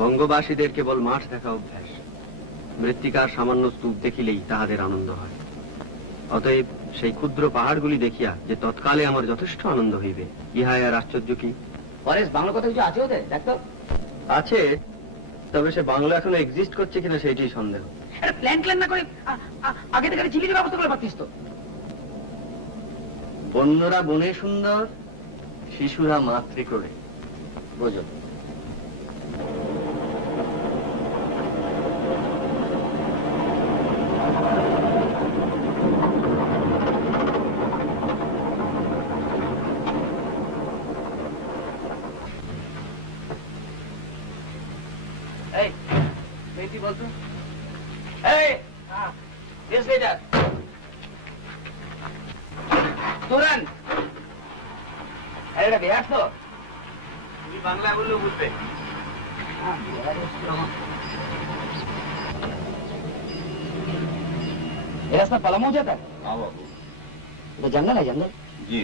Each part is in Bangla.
বঙ্গবাসীদের কেবল মাঠ দেখা অভ্যাস, মৃত্তিকার সামান্য স্তূপ দেখিলেই তাহাদের আনন্দ হয়। অতএব সেই ক্ষুদ্র পাহাড়গুলি দেখিয়া যে তৎকালে আমার যথেষ্ট আনন্দ হইবে, ইহাই আর আশ্চর্য কি? পরেশ, বাংলা কথা কিছু আছে ওদের? দেখতো আছে, তবে সে বাংলা এখনো এক্সিস্ট করছে কিনা সেইটাই সন্দেহ। প্ল্যান না করে আগে থেকে চিলির ব্যবস্থা করে পারতিস তো। বন্যরা বনে সুন্দর, শিশুরা মাতৃ করে, বোঝো। বলতো তুরান এটা বিহার তো, তুমি বাংলা বললেও বুঝবে। रास्ता पलामू जाता है? तो जंगल है जंगल। জি,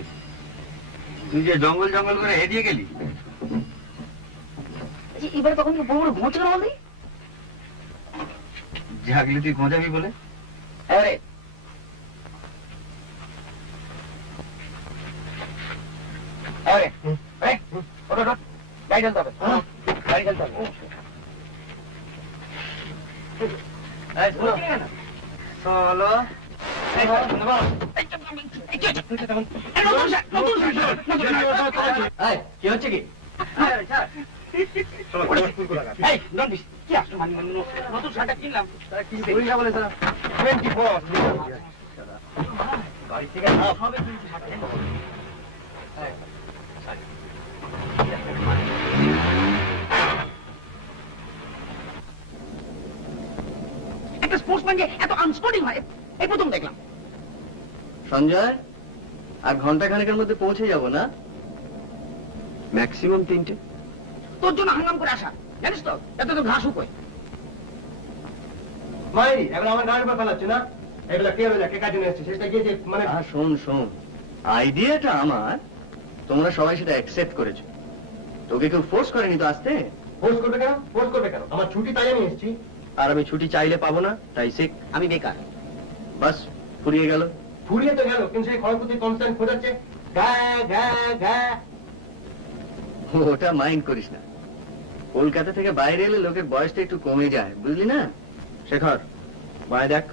তুই যে জঙ্গল জঙ্গল করে হেরিয়ে গেলি। এবারে তখন বড় বড় ঘোঁচ কেন বললি? জাগলি তুই গোঁজাবি বলে। আরে আরে ওটা গাড়ি চলতে হবে, গাড়ি চলতে হবে। চলো। কি হচ্ছে কি? নতুন শার্টটা কিনলাম গাড়ি থেকে একটা স্পোর্টসম্যান যে এত আনস্পোর্টিং হয় এই প্রথম দেখলাম। সঞ্জয়, আর ঘন্টা খানেকের মধ্যে পৌঁছে যাব না? ম্যাক্সিমাম 3টে। তোর জন্য হাঙ্গাম করে আসা, জানিস তো এত তো ঘাস উপায়। মাই এখন আমার গাড়ির উপর ফেলাচ্ছে না, এগুলা কে হলো, কে কাজে এসেছে সেটা গিয়ে মানে শোন শোন, আইডিয়াটা আমার, তোমরা সবাই সেটা অ্যাকসেপ্ট করেছো, তোকে কেউ ফোর্স করেনি তো আসতে। ফোর্স করবে কেন? ফোর্স করবে কেন? আমার ছুটি, তাই আমি এসেছি। আর আমি ছুটি চাইলে পাবো না, তাই শিখ। আমি বেকার। বাস ফুরিয়ে গেল। ফুরিয়ে তো গেল, কিন্তু সেই ক্ষয়ক্ষতি কনস্ট্যান্ট খোঁজাচ্ছে, গা গা গা। ওটা মাইন্ড করিস না, কলকাতা থেকে বাইরে এলে লোকের বয়সটা একটু কমে যায়, বুঝলি না? শেখর, বায় দেখ।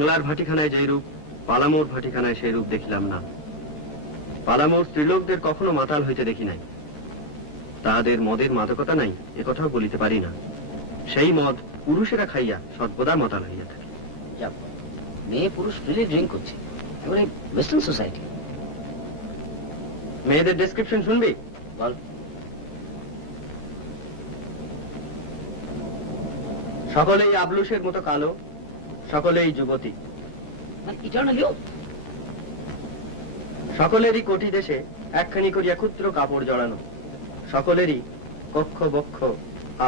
বাংলার ভাটিখানায় যেই রূপ, পালামোর ভাটিখানায় সেই রূপ দেখিলাম না। পালামোর স্ত্রীলোকদের কখনো মাতাল হইতে দেখি নাই। তাহাদের মদের মাদকতা নাই, একথাও বলিতে পারি না। সেই মদ পুরুষেরা খাইয়া সর্বদা মাতাল হইয়া থাকে। মেয়ে পুরুষ ফ্রিলি ড্রিঙ্ক করছে, এবারে ওয়েস্টার্ন সোসাইটি। মেয়েদের ডেসক্রিপশন শুনবি? বল। সকলেই আবলুসের মতো কালো, সকলেই যুবতী, মানে ইটার্নালিও সকলেরই কোটি দেশে একখানি করিয়া ক্ষুদ্র কাপড় জড়ানো, সকলেরই কক্ষ বক্ষ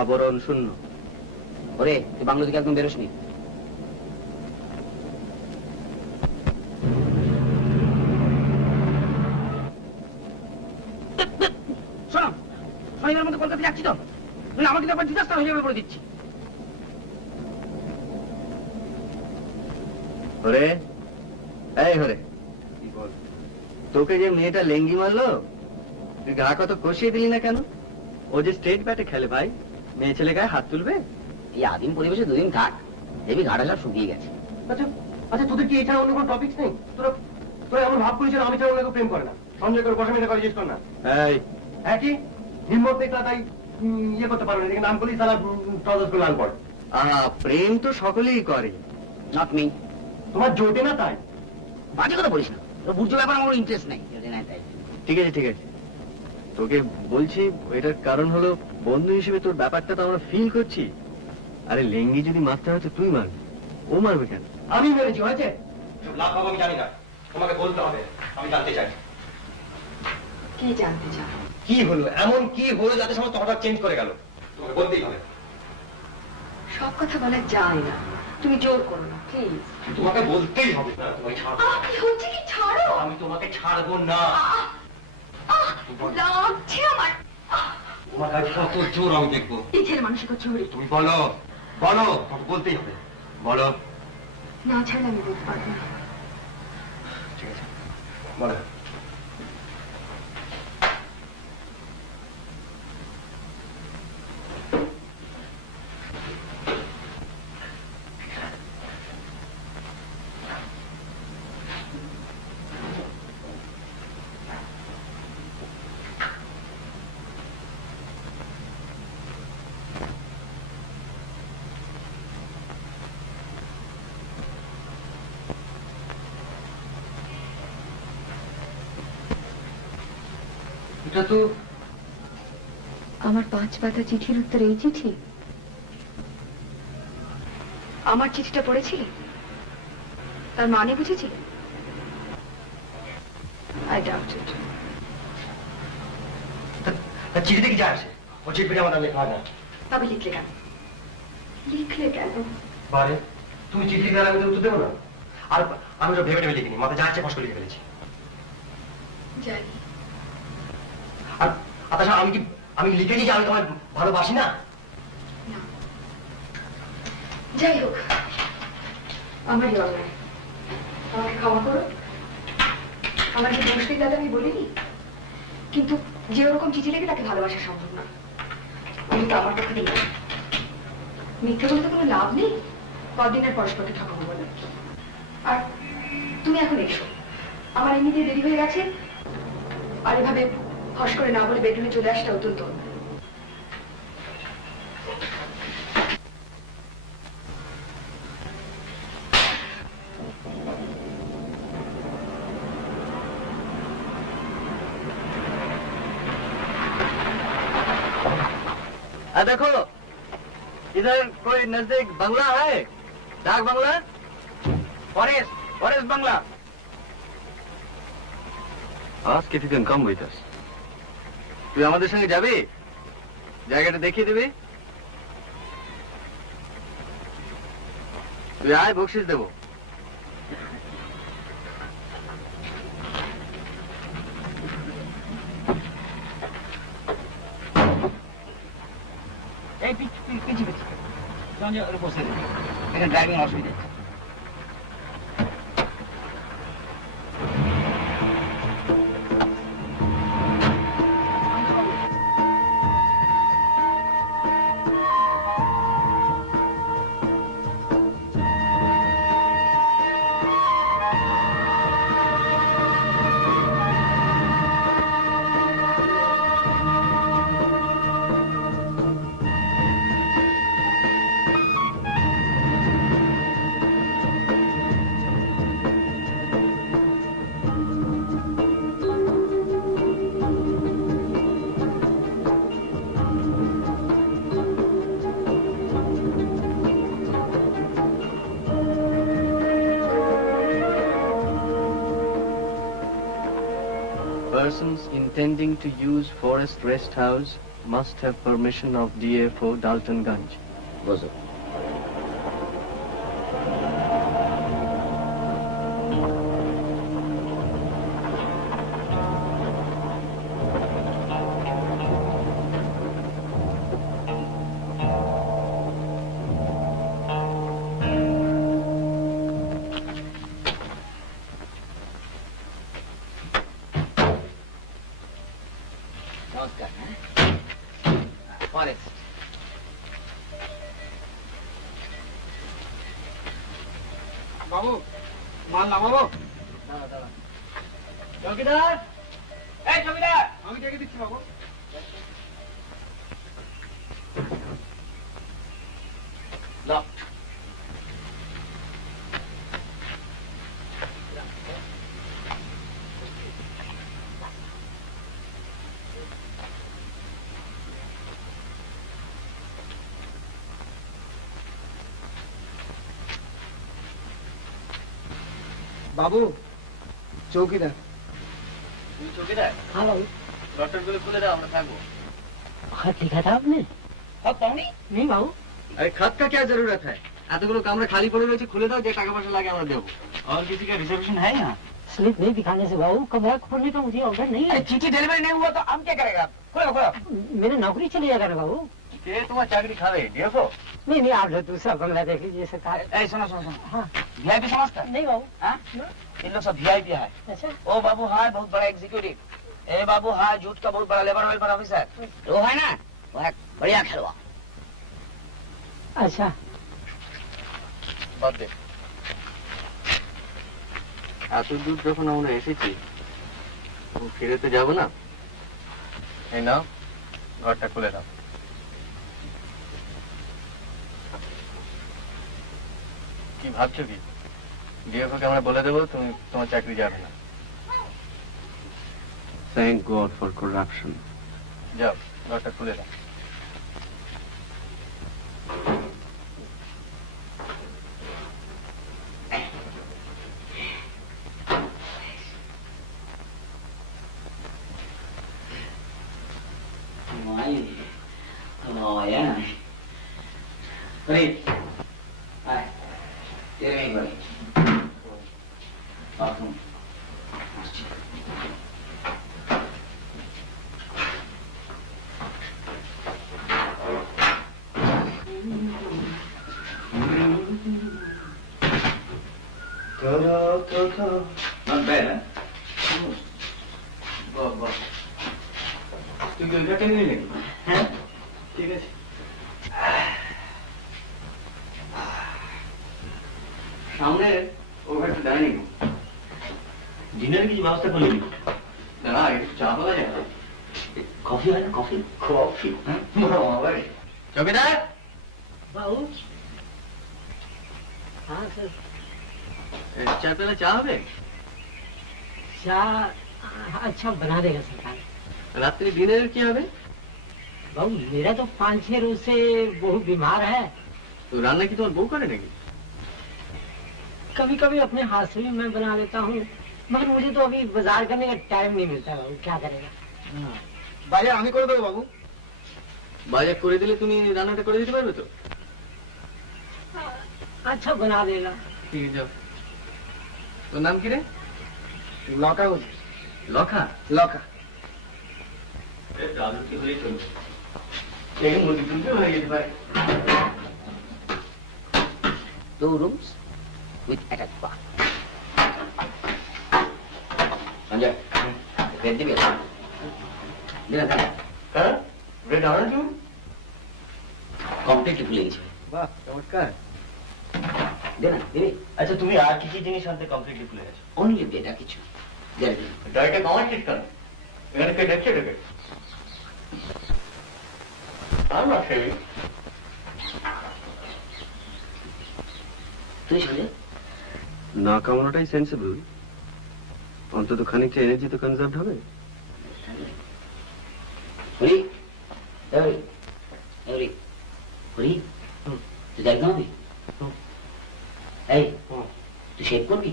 আবরণ শূন্য। ওরে তুই বাংলা থেকে একদম বেরোসনি। শোনো, শনিবার মধ্যে কলকাতা যাচ্ছি তো, আমার কিন্তু আবার ডিজাস্টার হয়ে যাবে বলে দিচ্ছি। হরে, এই হরে, তোকে যে মেয়েটা লেঙ্গি মারলো, তুই গা কত কষিয়ে দিলি না কেন? ও যে স্টেট ব্যাটে খেলে ভাই, মেয়ে ছেলে গায়ে হাত তুলবে? এই আদিম পরিবেশে দুদিন থাক, দেখবি ঘাটা সব শুকিয়ে গেছে। আচ্ছা আচ্ছা, তোদের কি এছাড়া অন্য কোনো টপিকস নেই? তোরা তোরা এমন ভাব করিস যেন আমি ছাড়া অন্য কেউ প্রেম করে না। সঞ্জয় করে বসে মেয়েটা করে জিজ্ঞেস কর না। এই হ্যাঁ কি হিম্মত দেখলা তাই ইয়ে করতে পারো না, এদিকে নাম করলেই সারা ট্রাউজার করে লাল পড়ে। প্রেম তো সকলেই করে। Not me. তোমার জোটে না তাই। বাজে কথা বলিস না, তোর বুঝছো ব্যাপার আমার ইন্টারেস্ট নেই। ঠিক আছে ঠিক আছে, তোকে বলছি এটার কারণ হলো বন্ধু হিসেবে তোর ব্যাপারটা তো আমরা ফিল করছি। আরে লেঙ্গি যদি মারতে হয় তো তুই মারবি, ও মারবে কেন? আমি মেরেছি, হয়েছে? লাভ পাবো আমি জানি না, তোমাকে বলতে হবে, আমি জানতে চাই। কি জানতে চাও? কি হলো, এমন কি হলো যাতে সমস্ত হঠাৎ চেঞ্জ করে গেল? তোমাকে বলতেই হবে। সব কথা বলা যায় না, তুমি জোর করো না প্লিজ। তোমাকে বলতেই হবে। না, তোমাকে ছাড়বো না। কি হচ্ছে কি? ছাড়ো। আমি তোমাকে ছাড়বো না। লাগছে আমার। তোমার গায়ে কত জোর আমি দেখবো। এই ছেলে মানুষের চোরি। তুমি বলো, বলো, তোমাকে বলতেই হবে, বলো। না ছাড়লে আমি বলতে পারবো না। ঠিক আছে, বলো। এটা তো আমার 5 পাতা চিঠির উত্তর এই চিঠি? আমার চিঠিটা পড়েছিলে? তার মানে বুঝেছিলে? I doubt it. চিঠিতে কি যায় আসে? ও চিঠি আমার লেখা হয় না। তবে লিখলে কেন? লিখলে কেন? বারে তুমি চিঠি লিখে আমি তো উত্তর দেবো না। আর আমি ওটা ভেবে ভেবে লিখিনি, মাথা যা আছে ফস করে লিখে ফেলেছি। জানি। আর তাছাড়া আমি লিখেছি যে আমি তোমায় ভালোবাসি না। না। যাই হোক, আমারই অন্যায়, আমাকে ক্ষমা করো। আমার যে দোষ নেই দাদা আমি বলিনি, কিন্তু যে ওরকম চিঠি লেগে তাকে ভালোবাসা সম্ভব না। আমি তো আমার পক্ষে দিই না। মিথ্যে বলে তো কোনো লাভ নেই, কদিনের পরস্পরকে ঠকাবো বলে। আর তুমি এখন এসো, আমার এমনিতেই দেরি হয়ে গেছে। আর এভাবে হস করে না বলে বেডরুমে চলে আসটা অত্যন্ত অন্যায়। देखो इधर कोई नजदीक बंगला है, डाक बंगला? ফরেস্ট, ফরেস্ট বাংলা। Ask if you can come with us. তুই আমাদের সঙ্গে যাবি? জায়গাটা দেখিয়ে দিবি? তুই আয়, বকশিস দেবো। এই পিছিয়ে বসে এখানে ড্রাইভিং অসুবিধা। Persons intending to use Forest Rest House must have permission of DFO Daltonganj. বসো। নমস্কার। ফরেস্ট বাবু মাল নামাবো? চৌকিদার, এই চৌকিদার, আমি ডেকে দিচ্ছি বাবু। লক। বাবু চৌকিদার। তুমি চৌকিদার? हाँ बाबू। লটারগুলো খুলে দাও, আমরা থাকবো। खत लिखा था आपने? সব পাওনি? नहीं बाबू। अरे खत का क्या जरूरत है? এতগুলো কামরা খালি পড়ে রয়েছে, খুলে দাও, যে টাকা পয়সা লাগে আমরা দেবো। और किसी का रिजर्वेशन है यहाँ? स्लिप नहीं दिखाने से बाबू कमरा खोलने का मुझे ऑर्डर नहीं है। चिट्ठी डिलीवरी नहीं हुआ तो हम क्या करेगा? खोलो खोलो। मेरी नौकरी चली जाएगा ना बाबू। ये तुम्हारा चाकरी खा रहे डीएफओ? नहीं नहीं, आप जो दूसरा बंगला देख लीजिए सरकार। ए सुनो सुनो सुनो, हाँ। वीआईपी समझता है? नहीं बाबू। हाँ? इन लोग सब वीआईपी है। अच्छा। ओ बाबू हाँ बहुत बड़ा एग्जीक्यूटिव। ए बाबू हाँ झूठ का बहुत बड़ा लेबर वेलफेयर ऑफिसर। वो है ना, वो एक बढ़िया खेलवा। अच्छा। বাদ দে। এত দূর যখন আমরা এসেছি, ফিরে তো যাবো না। এই নাও, ঘরটা খুলে দাও। কি ভাবছো কি? ডিএফওকে আমরা বলে দেবো তুমি তোমার চাকরি যাবে না। Thank God for corruption. যাও, ঘরটা খুলে দাও। Not bad, huh? বাহ বাহ, তুই কি ওইটা টেনে নিলি? হ্যাঁ ঠিক আছে। সামনে ওভারটা ডাইনিং ডিনারে কিছু ব্যবস্থা করলি? দাঁড়া, একটু চা পাওয়া যায়? কফি হয় না? কফি কফি হ্যাঁ চৌকিদার, बाबू। हाँ सर। চার পেলা চা হবে? चाय अच्छा बना देगा सरकार। রাত্রি ডিনারের কি হবে? बाबू मेरा तो 5-6 रोज से बहुत बीमार है। তো রান্না কি তোমার বউ করে নাকি? कभी कभी अपने हाथ से भी मैं बना लेता हूँ, मगर मुझे तो अभी बाजार करने का टाइम नहीं मिलता बाबू, क्या करेगा। বাজার আমি করে দেবো বাবু। বাজার করে দিলে তুমি রান্নাটা করে দিতে পারবে তো? अच्छा बना देगा। ঠিক আছে, যাও। তোর নাম কি রে? লকা বুঝি। লখা? লকা। রাজনীতি হলেই চলবে। এই মুরগি তুলতে হয়ে যেতে পারে। 2 rooms with attached bath. Sanjay, bed দিবি? দিনা থাক। হ্যাঁ, ব্রেড আনার জন্য? কমপ্লিটলি ভুলে গেছি। বাহ, চমৎকার। দিনা দিবি? আচ্ছা তুমি আর কি কি জিনিস আনতে কমপ্লিটলি ভুলে গেছো? অনলি বেড, আর কিছু। ডাইটা কমার ঠিক কেন? এখানে কে দেখছে এটাকে? আর না সেই তুই সঞ্জয়? না কামনাটাই সেন্সিবল। অন্তত খানিকটা এনার্জি তো কনজার্ভ হবে। হরি, হরি, হরি, হরি, তুই যাবি না? এই তুই শেভ করবি?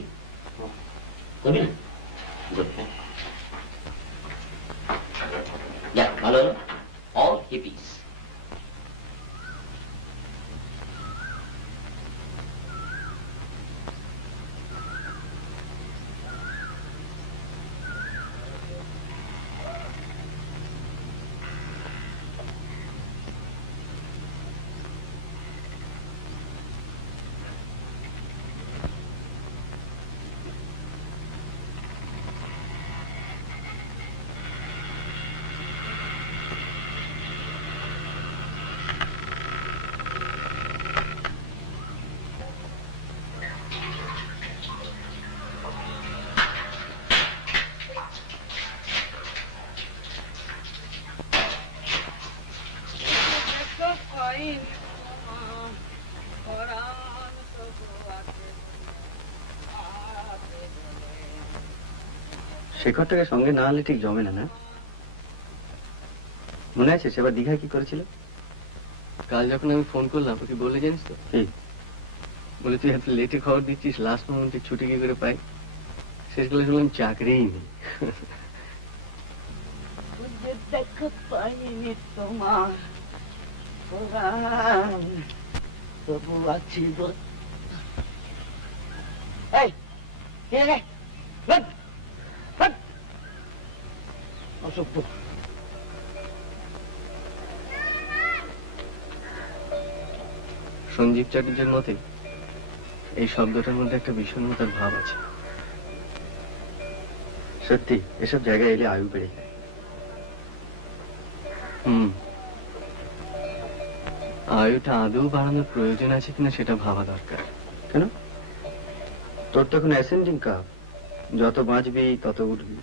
করবি না? Good. ভালো না? অল হিপিস। শেখরটাকে সঙ্গে না হলে ঠিক জমে না, না? মনে আছে সেবার দীঘায় কি করেছিল? কাল যখন আমি ফোন করলাম ওকে বলে জানিস তো কি বলে তুই এত লেটে খবর দিচ্ছিস, লাস্ট মোমেন্টে ছুটি কি করে পাই? শেষকালে শুনলাম চাকরিই নেই। দেখো পাইনি তোমার পরাণ, তবু আছি এই কে রে? অসভ্য। সঞ্জীব চ্যাটার্জির মতে এই শব্দটার মধ্যে একটা বিষণ্ণতার ভাব আছে। সত্যি এসব জায়গায় এলে আয়ু বেড়ে যায়। আয়ুটা আদৌ বাড়ানোর প্রয়োজন আছে কিনা সেটা ভাবা দরকার। কেন? তোর তো এখন অ্যাসেন্ডিং কাপ, যত বাঁচবি তত উঠবি।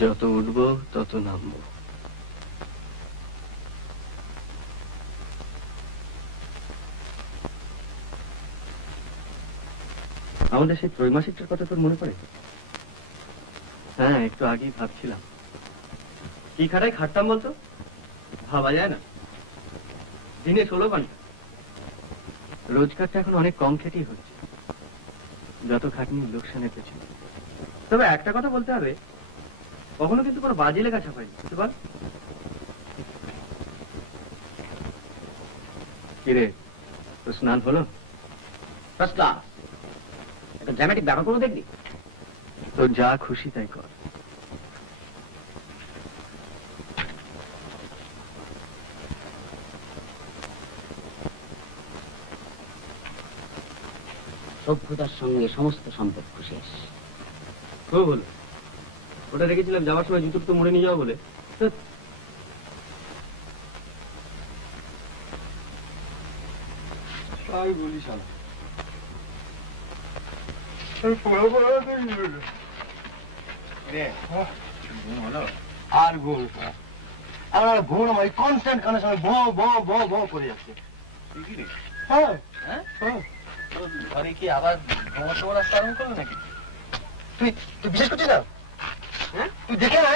যত উঠবো তত নামবো। আমাদের সেই ত্রৈমাসিকটার কথা তোর মনে পড়ে? হ্যাঁ, একটু আগেই ভাবছিলাম। কি খাটায় খাটতাম বলতো? ভাবা যায় না। দিনে 16 ঘন্টা। রোজগারটা এখন অনেক কম খেটেই হচ্ছে, যত খাটনি লোকসানের পেছনে। তবে একটা কথা বলতে হবে, কখনো কিন্তু কোনো বাজে লেখা ছাপাইনি, বুঝতে পার? কিরে, তোর স্নান হলো? First class. একটা ড্রামাটিক ব্যাপার করে দেখবি? তোর যা খুশি তাই কর। সভ্যতার সঙ্গে সমস্ত সম্পর্ক শেষ। খুব হলো। ওটা রেখেছিলাম যাওয়ার সময় জুতোর তো মুড়ে নিয়ে যাওয়া বলে। তাই বলি শালা। আর গোল আমার ঘুম আমার কনস্ট্যান্ট কানের সঙ্গে ভো ভো ভো ভো করে যাচ্ছে। হ্যাঁ ঘরে কি আবার ভ্রমণ রাস্তা আরম্ভ করলো নাকি? তুই তুই বিশেষ করছিস না? হ্যাঁ তুই দেখে না?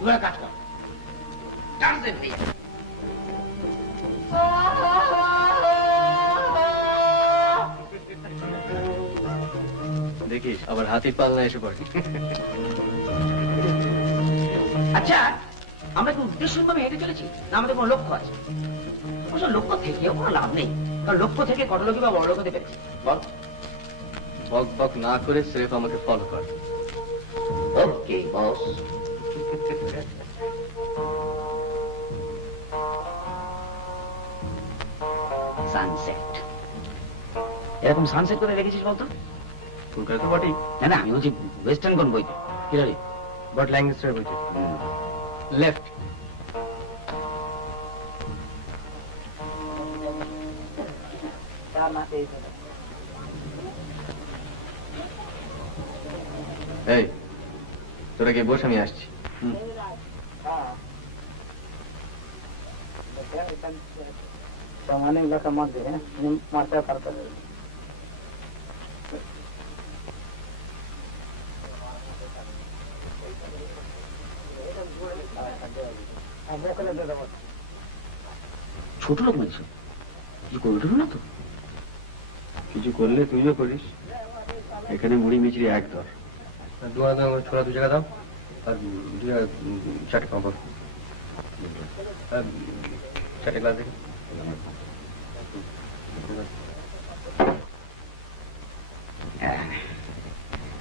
তুই কাজ কর, টার্জেন হয়ে যা। দেখিস আবার হাতির পাল্লা এসে পড়ে। আচ্ছা, আমরা কি উদ্দেশ্যভাবে হেঁটে চলেছি না আমাদের কোনো লক্ষ্য আছে? অবশ্য লক্ষ্য থেকেও কোনো লাভ নেই, কারণ লক্ষ্য থেকে কত লোকই বা বড় লোক হতে পেরেছে বল। বক বক না করে স্রেফ আমাকে ফলো কর। ওকে বস। সানসেট। এরকম সানসেট করে দেখেছিস বলতো? কলকাতা তো বটেই, না না, আমি বলছি ওয়েস্টার্ন কোন বইতে। কি রে? বাট ল্যাঙ্গুয়েজটা বলছে লেফট। এই তোরা গিয়ে বস, আমি আসছি। सामान्य इलाका मत दे मारता करता है ছোট লোক মানছো কিছু করবে না তো? কিছু করলে তুইও করিস। এখানে মুড়ি মিচড়ি এক দর। দু আনা ছোলা 2 টাকা দাও আর 4টে পাঁপড়, 4টে গ্লাস দেখি।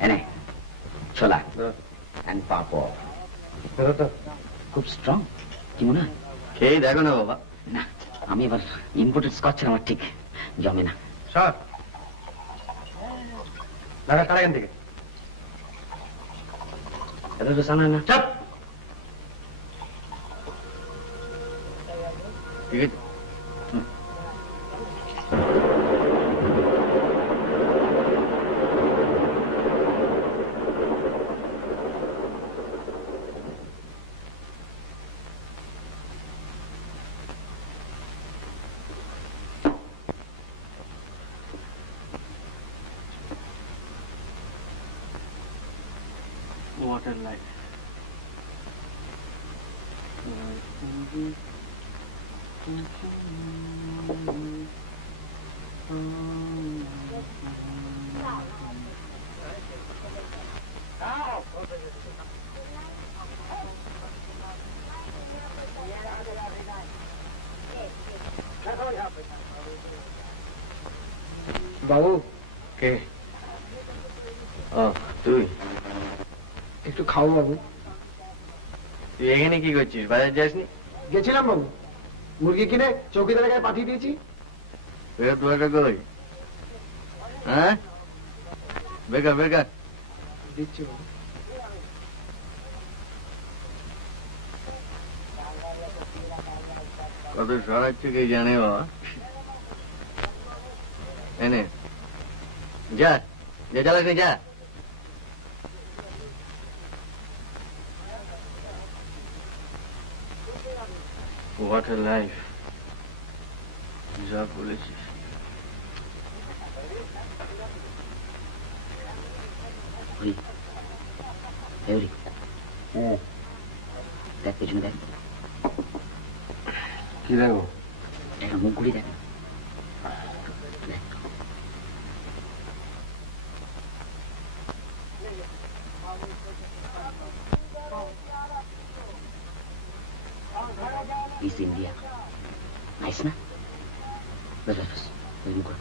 এনে ছোলা দাও। এন্ড পাপড় দাও তো। খুব স্ট্রং, কি মনে হয়? খেয়ে দেখো না বাবা। না, আমি এবার ইম্পোর্টেড স্কচ আমার ঠিক জমে না। স্যার লাগা কারা এখান থেকে। এটা তো সামনে না। চাপ। ঠিক আছে। What a life. বাবু কে? ও তুই? একটু খাও বাবু। তুই এখানে কি করছিস? বাজার যাসনি? গেছিলাম বাবু, মুরগি কিনে চৌকিদারের গায়ে পাঠিয়ে দিয়েছি। ফেরত টাকা কই? হ্যাঁ, বেকার বেকার। দিচ্ছি বাবু। কত সরাচ্ছে কে জানে বাবা। এনে যা, যা চালাস নি, যা। What a life. যা বলেছিস। এউরি দেখ পেছনে দেখ, কি দেখো? একটা মুখ ঘুরি দেখ। East India. Nice না? বেশ বেশ বেশ মুখ ঘুরি।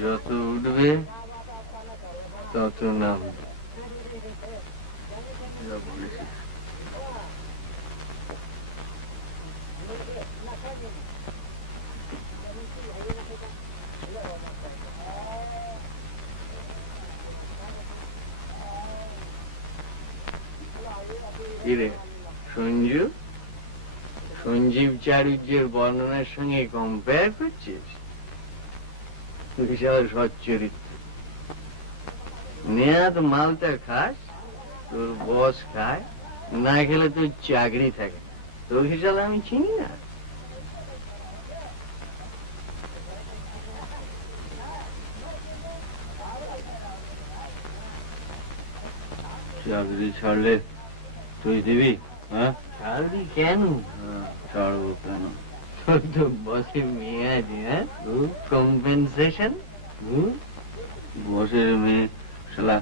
যত উঠবে তত নাম। যা বলেছিস। কিরে সঞ্জু, সঞ্জীব চারুজ্যের বর্ণনার সঙ্গে কম্পেয়ার করছিস? বিশাল সচ্চরিত্র। নেহাত মালটা খাস, তোর বস খায়, না খেলে তোর চাকরি থাকে। তোর হিসাবে আমি চিনি না। চাকরি ছাড়লে তুই দিবি? হ্যাঁ, ছাড়বি কেন? ছাড়বো কেন? তোর তো বসে মেয়ে আছে। হ্যাঁ, কম্পেনসেশন। বসের মেয়ে শালা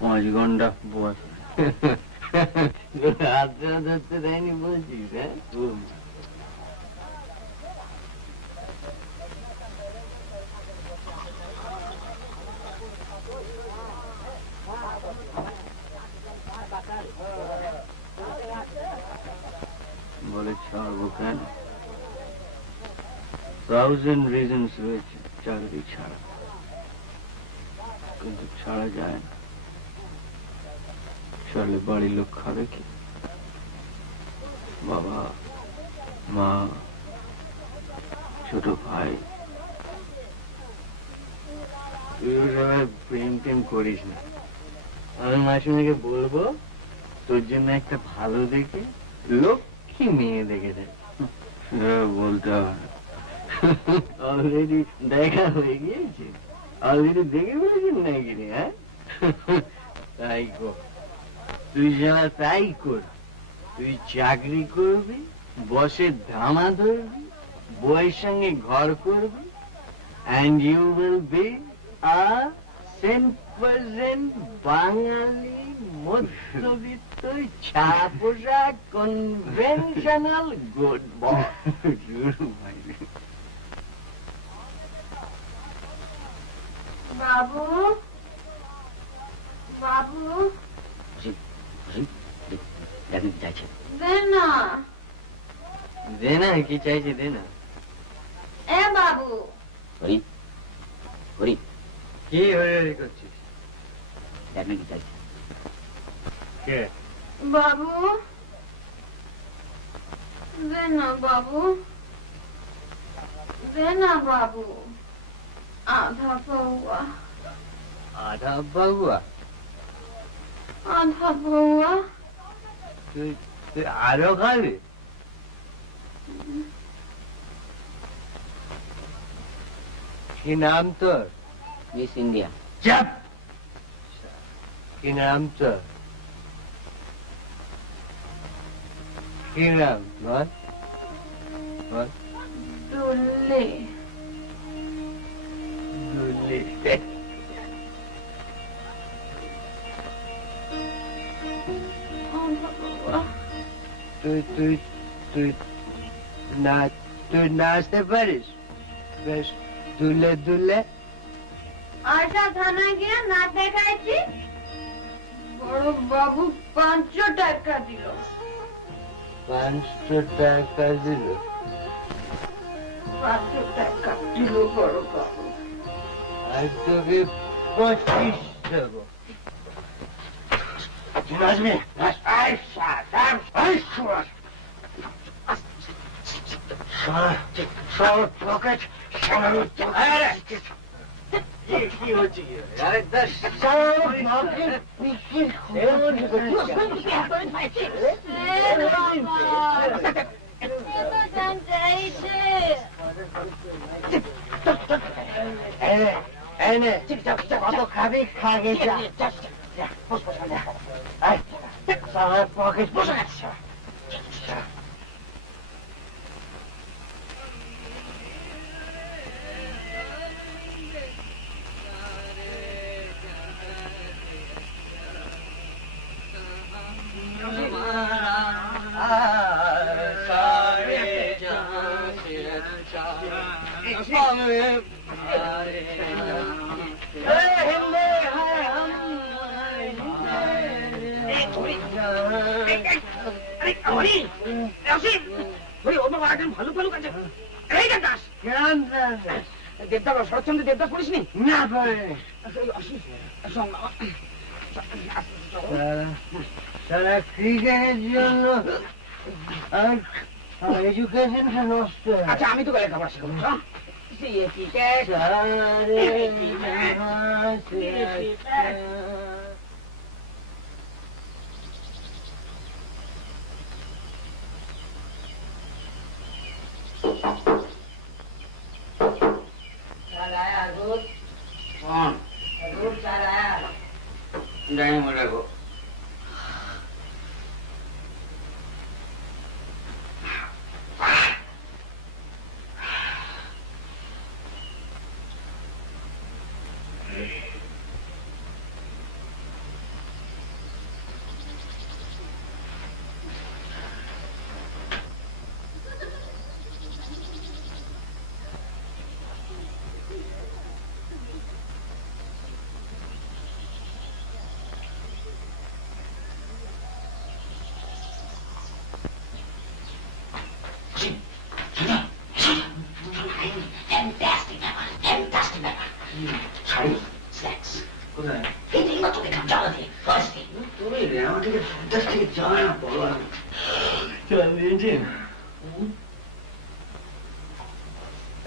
5 ঘন্টা বস। হাতটা ধরতে দেয়নি বলছিস? হ্যাঁ, কেন? 1000 রিজনস রয়েছে চাকরি ছাড়া, কিন্তু ছাড়া যায় না। চলে বাড়ির লোক খাবে কি? বাবা, মা, ছোট ভাই। তুই সবাই প্রেম টেম করিস না। আমি মাসিমাকে বলবো তোর জন্য একটা ভালো দেখে লক্ষ্মী মেয়ে দেখে দেয়। বলতে হবে, অলরেডি দেখা হয়ে গিয়েছে। অলরেডি দেখে ফেলেছেন নাকি রে? হ্যাঁ, তাই কর, তুই যারা তাই কর। তুই চাকরি করবি, বসের ধামা ধরবি, বইয়ের সঙ্গে ঘর করবি, and you will be a 100% বাঙালি মধ্যবিত্ত ছাড়া পোশাক কনভেনশনাল গুড বয়। বাবু, বাবু, দেখেন চাইছে দে না। দে না, কি চাইছে দে না। এ বাবু, হরি হরি কি হরি করছিস? দেখেন কি চাইছে। কে? বাবু, দে না বাবু, দে না বাবু, আধা পৌয়া, আধা বাবুয়া? আধা পৌয়া। তুই আরো খাবি? কি নাম তোর? Miss India. চাপ! কি নাম তোর? কি নাম বল? বল। দুল্লে। দুলি। আধা পৌয়া। তুই তুই তুই তুই নাচতে পারিস? বেশ দুলে দুলে। আশা থানায় গিয়ে না দেখাইছি, বড় বাবু 500 টাকা দিল। 500 টাকা দিল? 500 টাকা দিল বড় বাবু। আর তোকে 25 দেবো। তুই নাচবি? পকেট কি হচ্ছে? কত খাবি খাগে পকেট বসে গেছে। ভালো ভালো কাছে দেবদাস, শরৎচন্দ্র দেবদাস পড়িসনি? না পারে সারা ক্রিকেটের জন্য এডুকেশন নষ্ট। আচ্ছা আমি তোকে লেখাপড়া শেখাবো। রাখো না চোখে জ্বালা দিয়ে ফাঁসতে তুমি রে আমাকে সন্ধ্যার থেকে জানা বলো চল দিয়েছি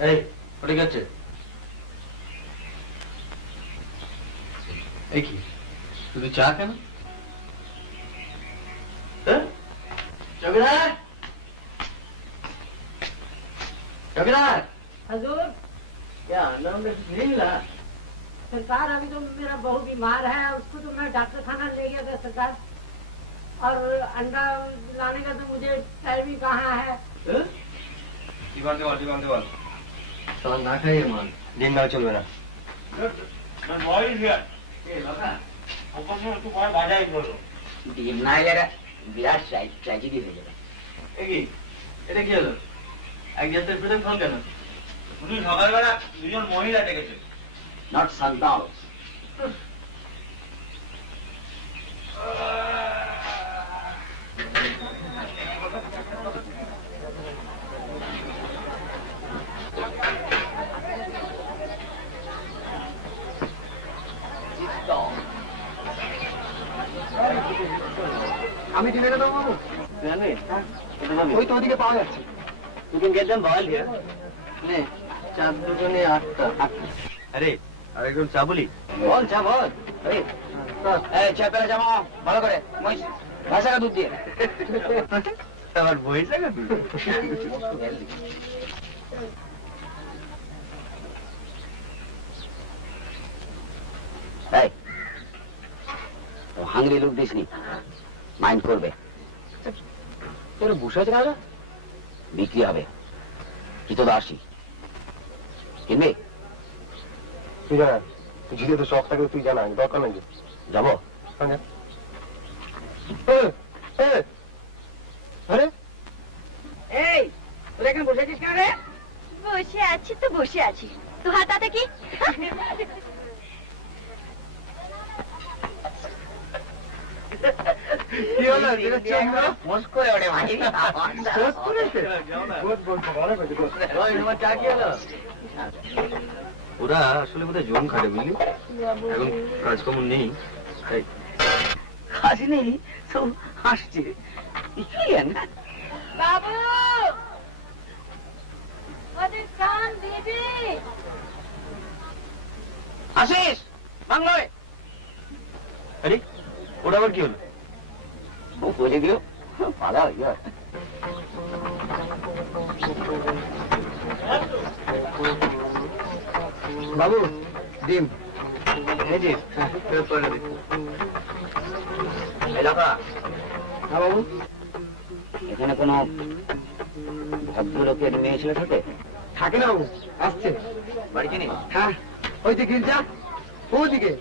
এই ওটা কি হচ্ছে এই কি শুধু চা কেন চৌকিদার चौकीदार हजूर क्या नाम नहीं मिला सरकार, अभी तो मेरा बहू बीमार है, उसको तो मैं डॉक्टर खाना ले गया था सरकार। और अंडा लाने का तो मुझे टाइम ही कहाँ है। तो ना खाइए मान दिन ना चलবে না ডিম না এলে বিরাট ট্র্যাজেডি হয়ে যাবে। এটা কি হলো এক জাতের পৃথক ফল কেন উনি সকালবেলা দুজন মহিলা ডেকেছে। নট সান্তাল। আমি ঢেলে দেবো বাবু। জানি ওই তো ওদিকে পাওয়া যাচ্ছে। You can get them boiled here. নে চার দুজনে আটটা আরে আর একজন চা বলি। বল চা বল। এই চা পেলে জামা ভালো করে মহিষ ভাষা দুধ দিয়ে। আমার বই জায়গা এই তো হাঙ্গরি লুক দিসনি, মাইন্ড করবে। তোর বসে আছে রাজা বিক্রি হবে কি তো আসি কিনবে? তুই জানা ঝিলে তো শখ থাকলে তুই জানা দরকার নেই যাবো। আরে এই তোর এখানে বসে আছিস কেন রে? বসে আছি তো বসে আছি, তো হাতাতে কি? কি হলো মোস করে ওঠে ভাই। চা কি হলো ওরা আসলে বোধহয় জম খাটে বুঝলি, এখন কাজকর্ম নেই তাই। হাসি নেই সব হাসছে। বাবু ওদের কান দিবি? আসিস বাংলায় আরে ওরা আবার কি হলো? বলে দিও পালা ইয়া বাবু ডিম এই যে পরে দে। এলাকা হ্যাঁ বাবু এখানে কোনো ভদ্রলোকের মেয়ে ছেলে থাকে? থাকে না বাবু, আসছে। বাড়িতে নেই? হ্যাঁ ওই দিকে যা, ওদিকে।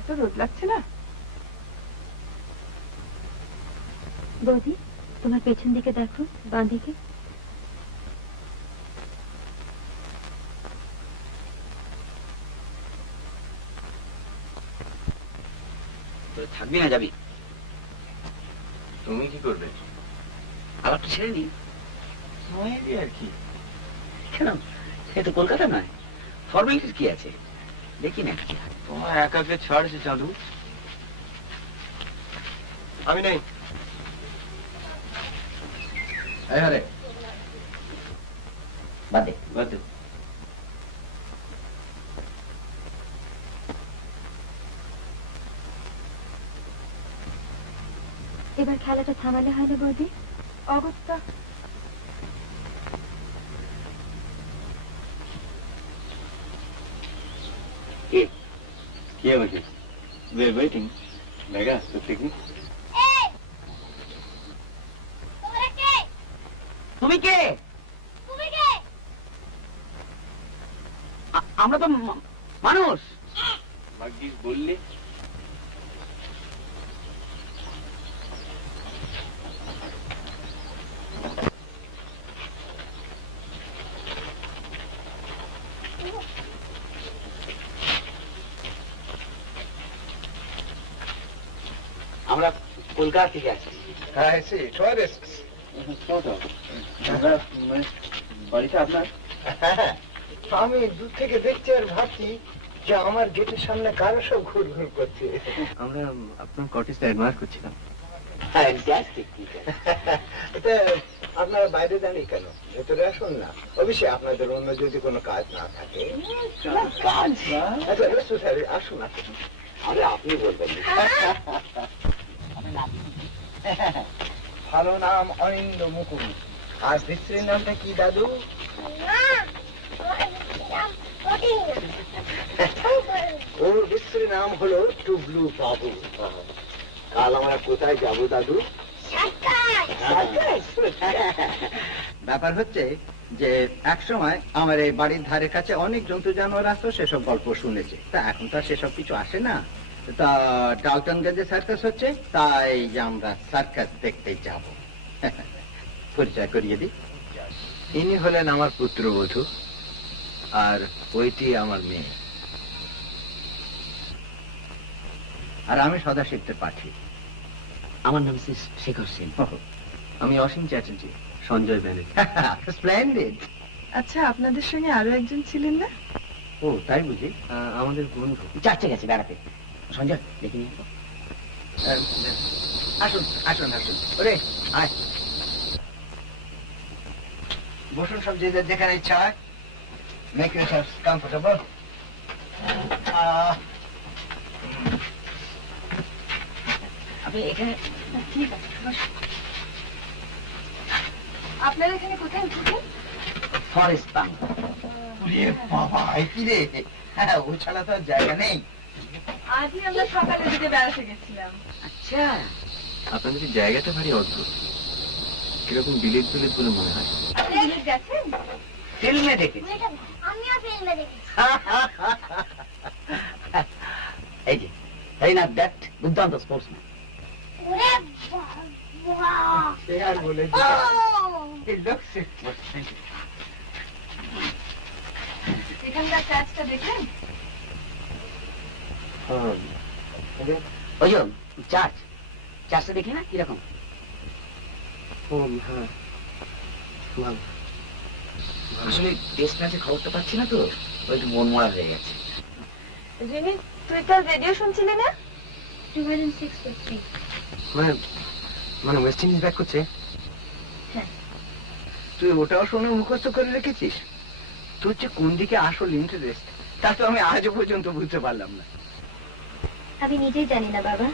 এত রোদ লাগছে না? বৌদি তোমার পেছন দিকে দেখো, বাঁ দিকে। থাকবি না যাবি? তুমি কি করবে? আবার তো ছেড়ে নি আর কি কেন? এ তো কলকাতা নয়, ফর্মালিটিস কি আছে দেখি না। তোমার একাকে ছাড়ছে চাঁদু। আমি নেই। আরে বাদে বাদ দে। এবার খেলাটা থামালে হয় না বৌদি? অগত্যা কি হবে? We're waiting. Mega, তো ঠিকই। তুমি কে? আমরা তো মানুষ। ভাগ্যিস বললে। আমরা কলকাতা থেকে আসছি। I see. Tourists. বাড়িটা আপনার? আমি দূর থেকে দেখছি আর ভাবছি যে আমার গেটের সামনে কারো সব ঘুরঘুর করছে। আমরা আপনার কটেজটা অ্যাডমায়ার করছিলাম। এটা আপনারা বাইরে দাঁড়িয়ে কেন? ভেতরে আসুন না। অবশ্যই আপনাদের অন্য যদি কোনো কাজ না থাকে। কাজ? আচ্ছা এসো স্যার, আসুন আসুন। আরে আপনি বলবেন। ভালো নাম অনিন্দ মুকুল। আর স্ত্রীর নামটা কি দাদু? ওর স্ত্রীর নাম হলো টুবলু বাবু। কাল আমরা কোথায় যাব দাদু? ব্যাপার হচ্ছে যে এক সময় আমার এই বাড়ির ধারে কাছে অনেক জন্তু জানোয়ার আসতো, সেসব গল্প শুনেছে। তা এখন তো আর সেসব কিছু আসে না। তা ডালটনগঞ্জে সার্কাস হচ্ছে, তাই আমরা সার্কাস দেখতে যাব। পরিচয় করিয়ে দিই, ইনি হলেন আমার পুত্রবধূ, আর ওইটি আমার মেয়ে। আর আমি সদাশিবদের পাঠি। আমার নাম শেখর সেন। আমি অসীম চ্যাটার্জি, সঞ্জয় ব্যানার্জি। স্প্লেন্ডিড। আচ্ছা, আপনাদের সঙ্গে আরো একজন ছিলেন না? ও তাই বুঝি? আমাদের বন্ধু। চার্চে গেছে বেড়াতে। সঞ্জয় দেখে নিয়ে আসো। আসুন আসুন আসুন, ওরে আয় বসুন, সব যে যার যেখানে ইচ্ছা হয়। Make yourself comfortable. আপনি এখানে ঠিক আছে, বসুন। আপনারা এখানে কোথায় উঠেছেন? Forest pump. ওরে বাবা, এই কি রে? হ্যাঁ, ও ছাড়া তো আর জায়গা নেই। আজই আমরা সকালে দিকে বেড়াতে গেছিলাম। আচ্ছা, আপনাদের এই জায়গাটা ভারী অদ্ভুত, কিরকম বিলেত বিলেত বলে মনে হয়। আপনি বিলেত গেছেন? ফিল্মে দেখেছি। আমিও ফিল্মে দেখেছি। এই যে এই না দ্যাট দুর্দান্ত স্পোর্টসম্যান। ওরে বাবা! সে আর বলে ও! It looks it. এখানকার কাজটা দেখলেন? ওই যে চার্চটা দেখি না কিরকম? ও হ্যাঁ, ভালো। আসলে টেস্ট ম্যাচের খবরটা পাচ্ছি না তো, ওই একটু মন মরা হয়ে গেছে। জিনি, তুই কাল রেডিও শুনছিলি না? 206.3 মানে ওয়েস্ট ইন্ডিজ ব্যাক করছে। তুই ওটাও শুনে মুখস্থ করে রেখেছিস? তোর যে কোন দিকে আসল ইন্টারেস্ট তা তো আমি আজও পর্যন্ত বুঝতে পারলাম না। আমি নিজেই জানি না বাবা,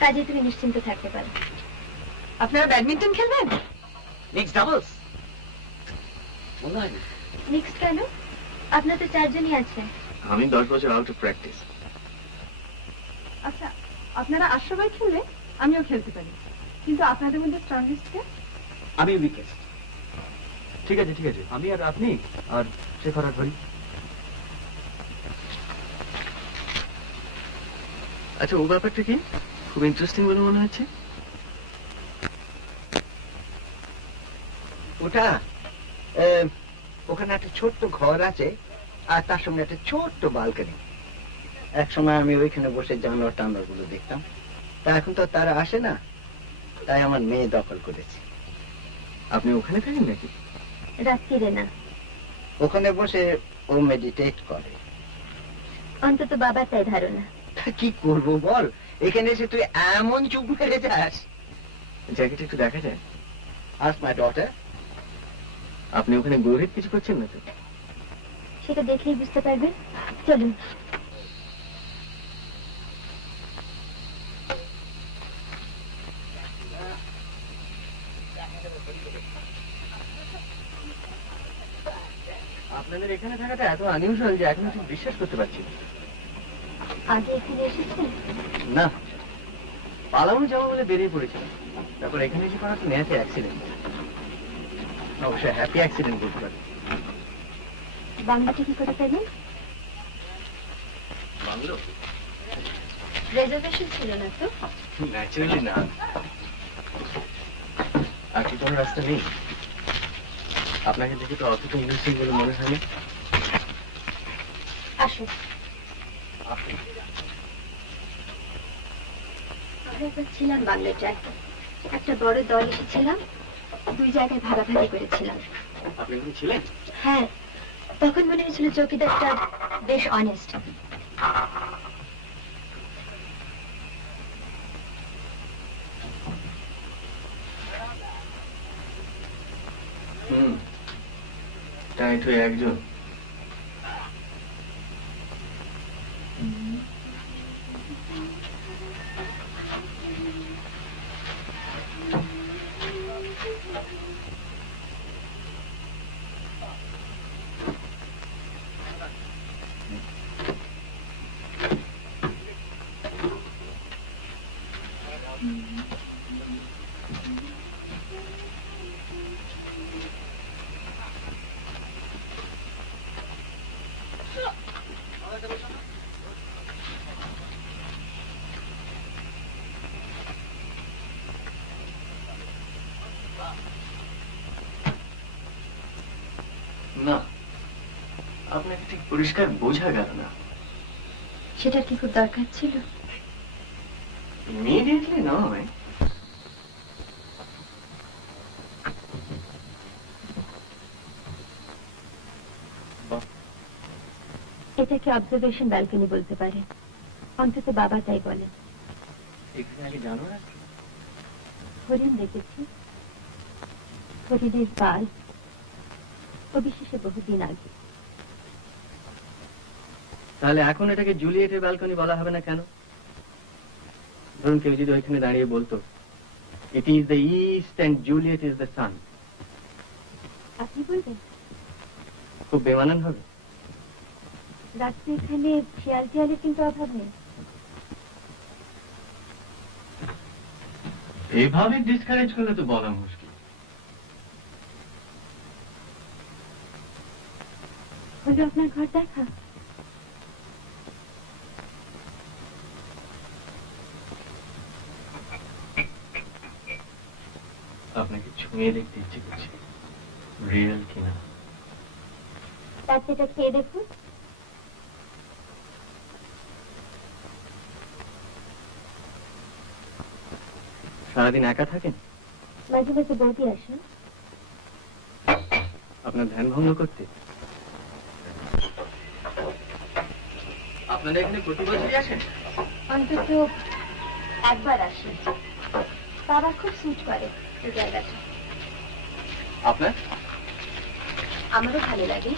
কাজে তুমি নিশ্চিন্ত থাকতে পারো। আপনারা ব্যাডমিন্টন খেলবেন? মিক্স ডাবলস মনে হয় না। নেক্সট কেন? আপনার তো 4 জনই আছেন। আমি 10 বছর আউট অফ প্র্যাকটিস। আচ্ছা, আপনারা 8 সবাই খেললে আমিও খেলতে পারি, কিন্তু আপনাদের মধ্যে স্ট্রংগেস্ট কে? আমি উইকেস্ট। ঠিক আছে ঠিক আছে, আমি আর আপনি আর শেখর আর ধরি। আচ্ছা, ও ব্যাপারটা কি খুব ইন্টারেস্টিং বলে মনে হচ্ছে। ওটা ওখানে একটা ছোট্ট ঘর আছে, আর তার সঙ্গে একটা ছোট্ট বালকনি। এক সময় আমি ওইখানে বসে জানোয়ার টানোয়ার গুলো দেখতাম। তা এখন তো তারা আসে না, তাই আমার মেয়ে দখল করেছে। আপনি ওখানে থাকেন নাকি? রাত্রিরে না, ওখানে বসে ও মেডিটেট করে। অন্তত বাবার তাই ধারণা। তা কি করবো বল, এখানে এসে তুই এমন চুপ মেরে যাস। জায়গাটা একটু দেখা যায়? আজ মাই ডটার। আপনি ওখানে গৌরীর কিছু করছেন না তো? সেটা দেখলেই বুঝতে পারবেন। চলুন। আপনাদের এখানে থাকাটা এত আনইউজুয়াল যে এখন ঠিক বিশ্বাস করতে পারছি না। আগে এখানে এসেছেন? না, পালানো যাবো বলে বেরিয়ে পড়েছিলাম, তারপর এখানে এসে করা তো নেহাতে অ্যাক্সিডেন্ট। অবশ্যই হ্যাপি অ্যাক্সিডেন্ট বলতে পারি। বাংলাটা কি করে পেলেন? বাংলো? রেজার্ভেশন ছিল না তো? ন্যাচারালি না। আর কি কোনো রাস্তা নেই? আপনাকে দেখে তো অতটা ইন্টারেস্টিং বলে মনে হয় না। আসুন। আমরা একবার ছিলাম বাংলাটায়, একটা বড় দল এসেছিলাম, 2 জায়গায় ভাগাভাগি করেছিলাম। আপনি কি ছিলেন? হ্যাঁ, তখন মনে হয়েছিল চৌকিদারটা বেশ অনেস্ট। টাইট হয়ে একজন। না, আপনাকে ঠিক পরিষ্কার বোঝা গেল না। সেটার কি খুব দরকার ছিল? ইমিডিয়েটলি নয়। এটাকে অবজারভেশন ব্যালকনি বলতে পারে, অন্তত বাবা তাই বলে। এখানে আগে জানো না? হরিণ দেখেছি, হরিণের পাল, অবিশেষে বহুদিন আগে। তাহলে এখন এটাকে জুলিয়েটের ব্যালকনি বলা হবে না কেন? ধরুন কেউ যদি ওইখানে দাঁড়িয়ে বলতো, it is the east and Juliet is the sun, আপনি বলবেন? খুব বেমানান হবে। রাত্রে এখানে শিয়াল টিয়ালের কিন্তু অভাব নেই। এইভাবে ডিসকারেজ করলে তো বলা মুশকিল। হলো আপনার ঘর দেখা? আপনাকে ছুঁয়ে দেখতে ইচ্ছে করছে, রিয়েল কিনা। তার সেটা খেয়ে দেখুন। সারাদিন একা থাকেন? মাঝে মাঝে বৌদি আসেন। আপনার ধ্যান ভঙ্গ করতে? আপনারা এখানে প্রতি বছরই আসেন? অন্তত একবার আসেন। বাবা খুব সুট করে এই জায়গাটা। আপনার? আমারও ভালো লাগে।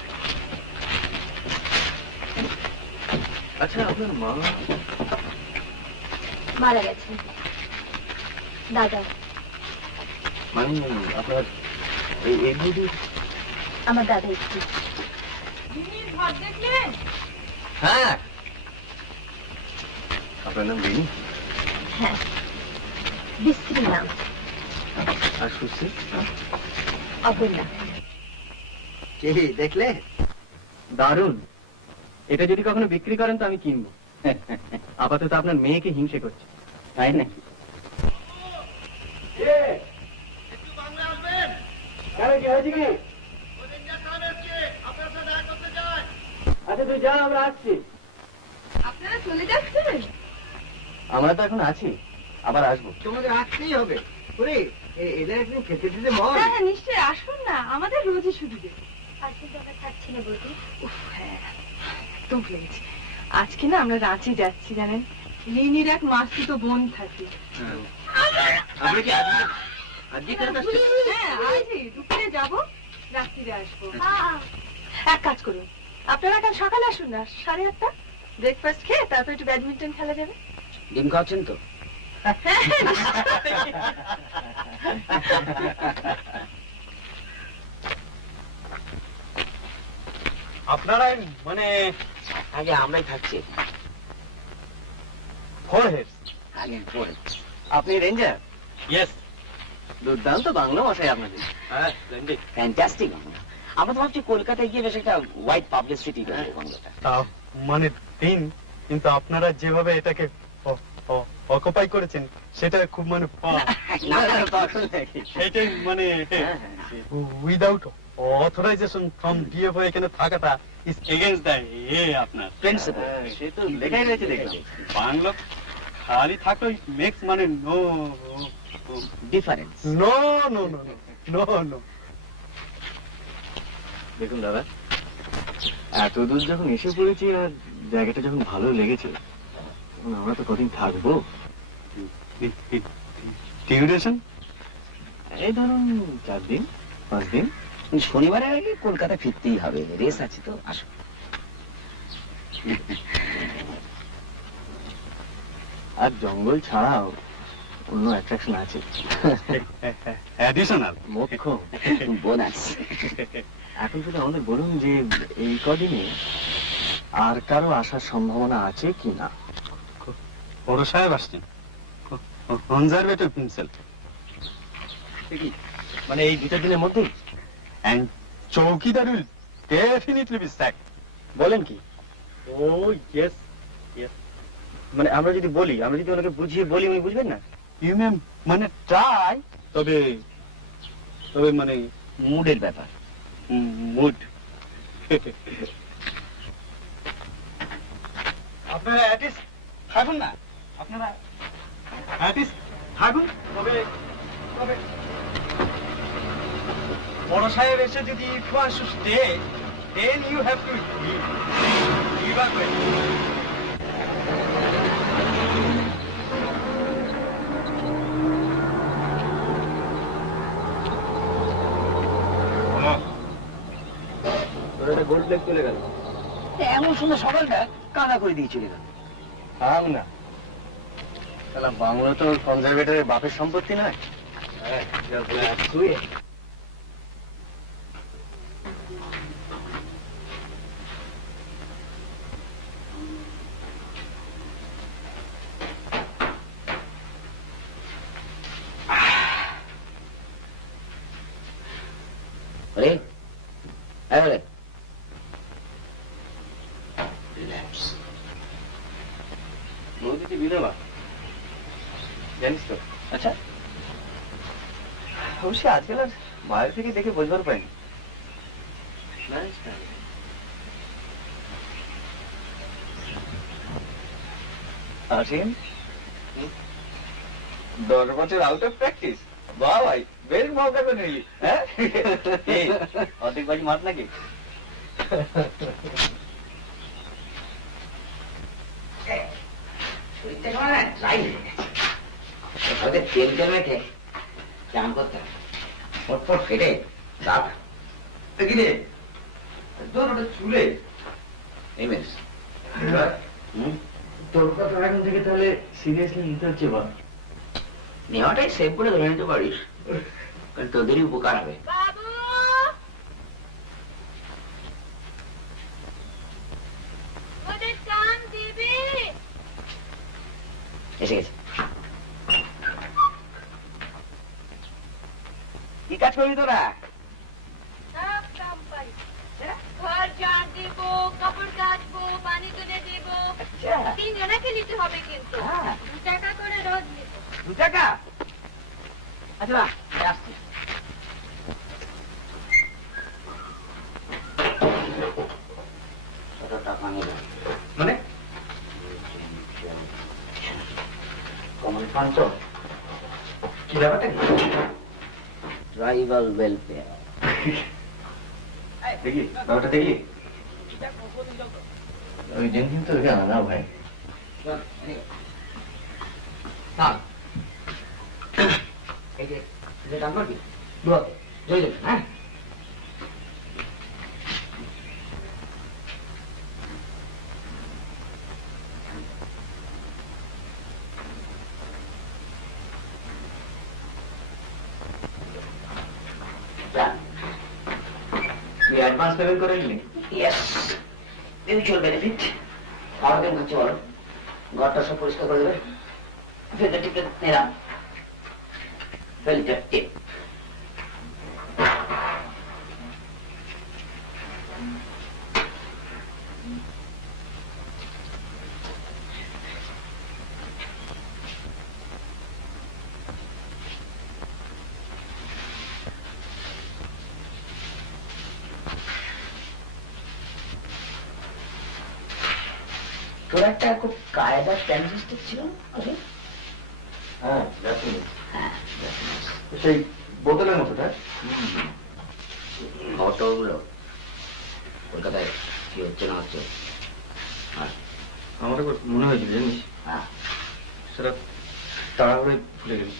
আচ্ছা, আপনার মা মারা গেছেন। দাদা মানে আপনার এই বৌদি? আমার দাদা একটু। ঘর দেখলেন? হ্যাঁ। আপনার নাম রিনি? হ্যাঁ, বিশ্রী নাম। আর সুশ্রী? অপর্ণা। কি দেখলে? দারুণ। এটা যদি কখনো বিক্রি করেন তো আমি কিনবো। আপাতত আপনার মেয়েকে হিংসে করছে। তাই নাকি? আচ্ছা তুই যা, আমরা আসছি। আপনারা চলে যাচ্ছেন? আমরা তো এখন আছি, আবার আসবো। তোমাদের আসতেই হবে। ওরে, এদের একদিন খেতে দিতে মন। হ্যাঁ হ্যাঁ, নিশ্চয়ই আসুন না, আমাদের রোজই সুবিধে। আজকে দাদা থাকছি না বৌদি। উফ, হ্যাঁ তো পেয়েছি। আজকে না আমরা রাঁচি যাচ্ছি জানেন, রিনির এক মাসতুতো বোন থাকে। আপনি কি আজকে কেন আসছেন? হ্যাঁ, আজই দুপুরে যাবো, রাত্রিরে আসবো। এক কাজ করুন, আপনারা কাল সকালে আসুন না, 8:30। ব্রেকফাস্ট খেয়ে তারপর একটু ব্যাডমিন্টন খেলা যাবে। ডিম খাওয়াচ্ছেন তো? আপনারাই মানে আগে আমরাই থাকছি। আগে পরে। আপনি রেঞ্জার? ইয়েস। দুর্দান্ত বাংলা ভাষায় আপনাদের। হ্যাঁ, রেঞ্জি। ফ্যান্টাস্টিক। আমরা তো ভাবছি কলকাতায় গিয়ে বেশ একটা ওয়াইড পাবলিসিটি দেবো বাংলাটা। তা মানে দিন, কিন্তু আপনারা যেভাবে এটাকে অকুপাই করেছেন সেটা খুব মানে না, না, পাগল নাকি? সেটাই মানে হ্যাঁ, উইদাউট অথরাইজেশন ফ্রম ডিএফও এখানে থাকাটা ইজ এগেইনস্ট দ্য আপনার প্রিন্সিপাল। সে তো লেখাই রয়েছে দেখলাম। বাংলা খালি থাকলে মেক্স মানে no difference. No no no no no. দেখুন দাদা, এত দূর যখন এসে পড়েছি আর জায়গাটা যখন ভালো লেগেছে, তখন আমরা তো কদিন থাকবো। ডিউরেশন এই ধরুন 4 দিন 5 দিন। শনিবারের আগে কলকাতা ফিরতেই হবে, রেস আছে তো। আসো। আর জঙ্গল ছাড়াও অন্য অ্যাট্রাকশন আছে, অ্যাডিশনাল মোক্ষ। বোনাস। এখন শুধু আমাদের বলুন যে এই কদিনে আর কারো আসার সম্ভাবনা আছে কি না। বড় সাহেব আসছেন, কনজারভেটিভ হিমসেলফ, মানে এই 2-4 দিনের মধ্যেই? and চৌকিদার will definitely be sacked. বলেন কি? ও ইয়েস ইয়েস। মানে আমরা যদি বলি, আমরা যদি ওনাকে বুঝিয়ে বলি, উনি বুঝবেন না? You may মানে ট্রাই, তবে তবে মানে মুডের ব্যাপার। মুড। আপনারা অ্যাটিস্ট থাকুন না, আপনারা অ্যাটিস্ট থাকুন, তবে তবে বড় সাহেব এসে যদি if you want to stay, then you have to give up it. তোর একটা গোল্ড প্লেট চলে গেল। এমন সুন্দর সকালটা কাদা করে দিয়ে চলে গেল। থাম না, তাহলে বাংলা তো কনজারভেটরের বাপের সম্পত্তি নয়। ওরে ওরে রিল্যাক্স। নদীতে বিধবা জানিস তো? আচ্ছা, অবশ্যই আজকাল আর বাইরে থেকে দেখে বোঝবার পাইনি। আসেন 10 বছর আউট অফ প্র্যাকটিস। বাহ ভাই, বেশ মজা করে নিলি। হ্যাঁ, অর্ধেক বাজি মার নাকি? শরীরটা কেমন না ড্রাই হয়ে গেছে। ওদের তেল তেল মেখে চান করতে হবে, ফটফট কেটে দাঁত কি রে তোর ওটা চুলে? এই মেস। তোর কথা এখন থেকে তাহলে সিরিয়াসলি নিতে হচ্ছে। বা নেওয়াটাই সেভ করে ধরে নিতে পারিস, কারণ তোদেরই উপকার হবে। বাবু, ওদের কান দিবি? এসে গেছে। কি কাজ করবি তোরা? সব কাম পারি। ঘর ঝাড় দিব, কাপড় কাচবো, পানি তুলে দিব। 3 জনাকে নিতে হবে কিন্তু। 2 টাকা করে রোজ নিব। 2 টাকা? আচ্ছা আসছি। টাকা নিল মানে কমন ফান্ড, কি ব্যাপারটা? Tribal welfare. দেখি ব্যাপারটা দেখি। ওই দিন তো আনা ভাই। এই যে দাম করবি দুয়াতে জয় যাবে। হ্যাঁ, তুই অ্যাডভান্স পেমেন্ট করে নিলি? Yes, mutual benefit. আর কেন হচ্ছে বলো? ঘরটা সব পরিষ্কার করে দেবে, ফেলে টিপে নিলাম, ফেলে টিপ। তোর একটা খুব কায়দার ট্রানজিস্টার ছিল না? হ্যাঁ, হ্যাঁ, সেই বোতলের মতোটা? খবরগুলো কলকাতায় কি হচ্ছে না হচ্ছে, আমার একবার মনে হয়েছিল জানিস, হ্যাঁ সেটা তাড়াহুড়োয় ভুলে গেল।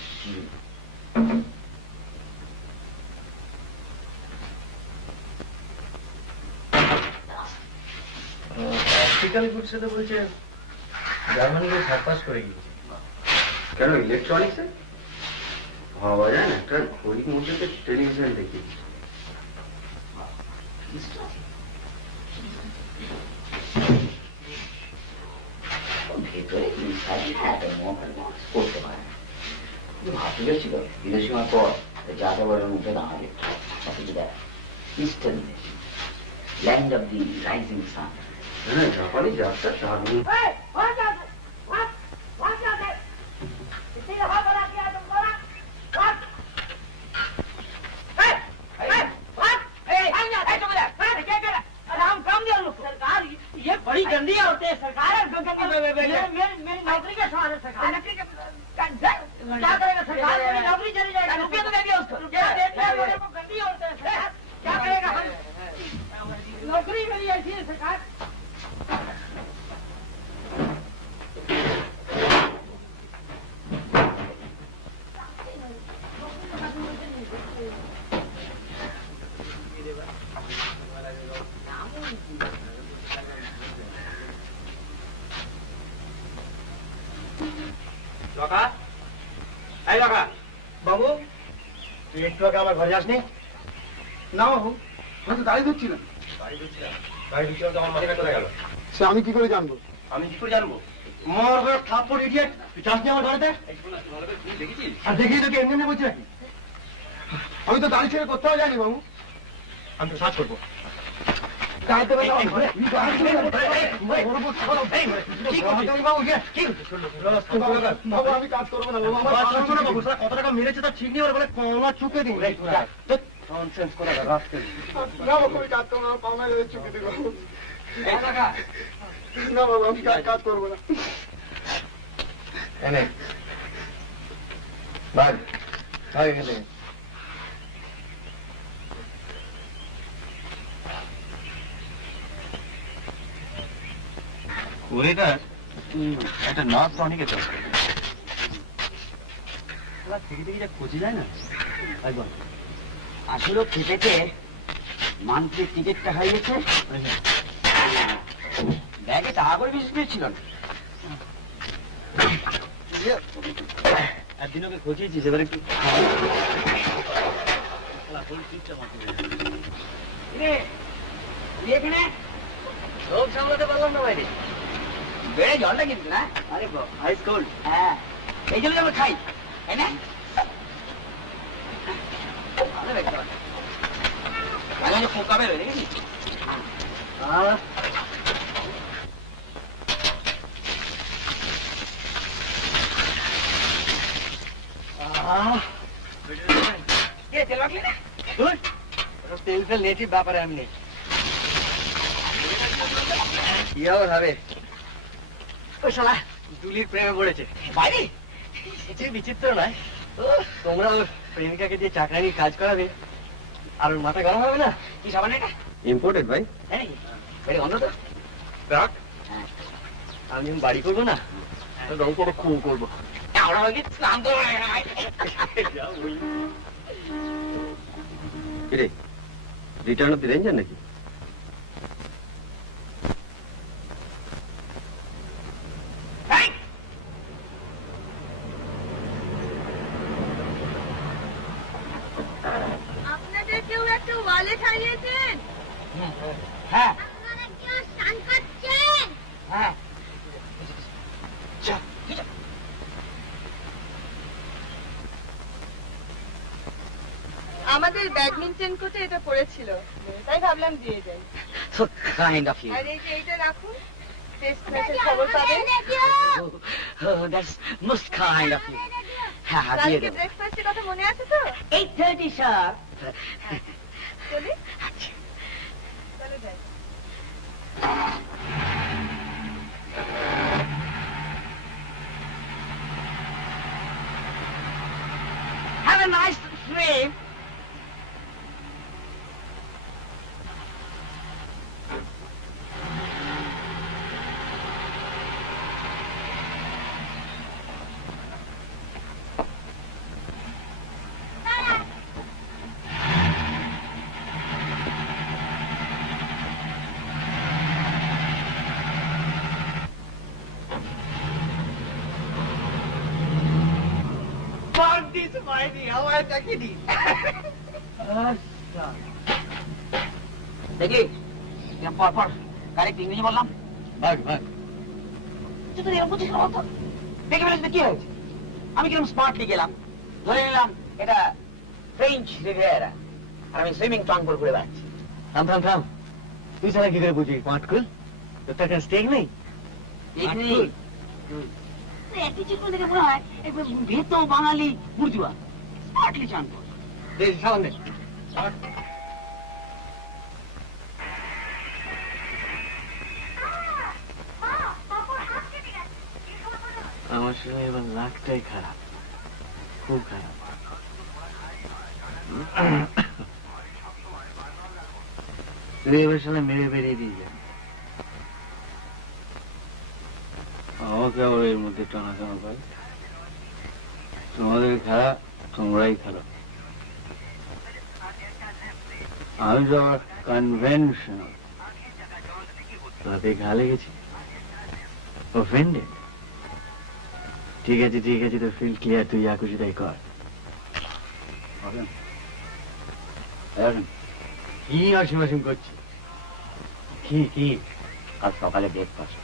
অপটিক্যাল গুডসে তো বলছে জার্মানি সার্পাস করে গিয়েছে। কেন ইলেকট্রনিক্সে ভাবা যায় না? একটা ঘড়ির মধ্যে টেলিভিশন দেখি। ভেতরে করতে পারে না, কিন্তু ভাবতে গেছিল বিদেশি হওয়ার পর যাতে বলে মুখে দাঁড়াবে কিছু দেখ ইস্টার্ন দেশ, land of the rising sun. হ্যাঁ, জাপানি যাত্রা দারুণ। ये बड़ी गंदी औरतें हैं सरकार, मेरी नौकरी का सवाल है सरकार। क्या करेगा सरकार? मेरी नौकरी चली जाएगी। रुपया तो दे दिया उसको, रुपया देते हैं लोगों को। गंदी औरतें हैं सरकार, क्या करेगा? नौकरी मेरी ऐसी है सरकार। বাবু তুই একটু আগে আমার ঘরে যাসনি? না বাবু, আমি তো দাঁড়িয়ে ধরছিলাম। গাড়ি ঢুকতে তো আমার মাথাটা চলে গেল। সে আমি কি করে জানবো? আমি কি করে জানবো? মর করে থাপ্পড় ইডিয়েট, তুই যাসনি আমার ঘরেতে? আর দেখি তোকে এমনি এমনি বলছি নাকি? আমি তো দাঁড়িয়ে ছেড়ে কোথাও যাইনি বাবু। আমি তো সার্চ করবো। বাবু আমি কাজ করবো না বাবু, আমার কত টাকা মেরেছে তার ঠিক নেই, ওর বলে কমা চুকে দিন। না বাবু আমি কাজ করবো না, পাওনা গেলে চুকে দিই বাবু। না বাবু আমি কাজ করবো না। এনে ভাই ভাই এনে ওটা একটা নর্থ টনিকে তো থেকে থেকে যা খুঁজে যায় না। আসলে খেটেছে, মান্থলি টিকিটটা হয়ে গেছে, ব্যাগে টাকা করে বেশি ছিল না। একদিন ওকে খুঁজিয়েছিস, এবার একটু এখানে লোক সামলাতে পারলাম না বাইরে। বেড়ে জলটা কিন্তু না, আরে আইস কোল্ড। হ্যাঁ এই জন্য আমরা খাই, তাই না? ভালো দেখতে পাচ্ছি, মাঝে পোকা বেরোয় দেখেছিস? তেল রাখলি না? তেল ফেল নেটিভ ব্যাপারে আমি নেই। কি আবার হবে? ওই শালা দুলির প্রেমে পড়েছে। বাইরে কিছু বিচিত্র নয়, তোমরা ওর প্রেমিকাকে দিয়ে চাকরানির কাজ করাবে আর ওর মাথা গরম হবে না? কি সাবান এটা? ইম্পোর্টেড ভাই। হ্যাঁ বেড়ে অন্য তো রাখ, হ্যাঁ আমি যখন বাড়ি করবো না রং করে খুব করবো। আমরা হয়তো স্নান করবো না। কিরে, রিটার্ন অফ দি রেঞ্জার নাকি? আপনাদের কেউ একটা ওয়ালেট হারিয়েছেন? হ্যাঁ আপনারা কেউ স্নান করছেন? হ্যাঁ আমাদের ব্যাডমিন্টন কোর্টে এটা পড়েছিল, তাই ভাবলাম দিয়ে যাই। so kind of you. আর এই যে এইটা রাখুন, টেস্ট ম্যাচের খবর পাবেন। Oh, that's most kind of you. হ্যাঁ হ্যাঁ দিয়ে কালকে দেবো। ব্রেকফাস্টের কথা মনে আছে তো? 8:30 sharp. চলি চলে যাই। Have a nice cream. This mighty, how I take it in. দেখি পর কারেক্ট ইংরেজি বললাম ভাগ ভাগ তুই তো এরকম বুঝিস না তো দেখে ফেলেছিস কি হয়েছে আমি কিরকম স্মার্টলি গেলাম ধরে নিলাম এটা ফ্রেঞ্চ রিভিয়েরা আর আমি সুইমিং ট্রাং করে ঘুরে বেড়াচ্ছি থাম থাম থাম তুই ছাড়া কি করে বুঝিস পাটকুল তোর তো একটা স্টেক নেই কিছু করে দেখে মনে হয় একবার ভেতো বাঙালি বুর্জুয়া স্মার্টলি চান কর সামনে আমার সঙ্গে এবার লাখটাই খারাপ খুব খারাপ তুই এবার সালে মেরে বেরিয়ে দিয়ে যান আমাকে আবার এর মধ্যে টানাটানা করে তোমাদের খারাপ তোমরাই খারাপ আমি তো আবার কনভেনশনাল তাতে ঘা লেগেছি অফেন্ডেড ঠিক আছে তো ফিল ক্লিয়ার তুই যা খুশি তাই কর কি অসীম অসীম করছি কি আজ সকালে ব্রেকফাস্ট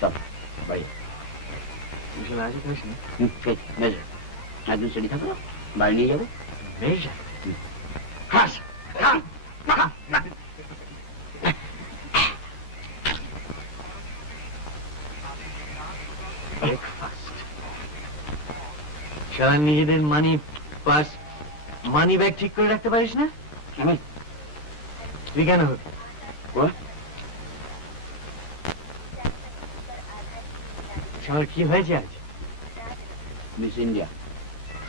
চল বাড়ি আসে করিস না মেজো একদিন সেটি থাকো বাড়ি নিয়ে যাবো বেশ খাস সারা নিজেদের মানি ব্যাগ ঠিক করে রাখতে পারিস না আমি তুই কেন হবে সবার কি হয়েছে আজ মিস ইন্ডিয়া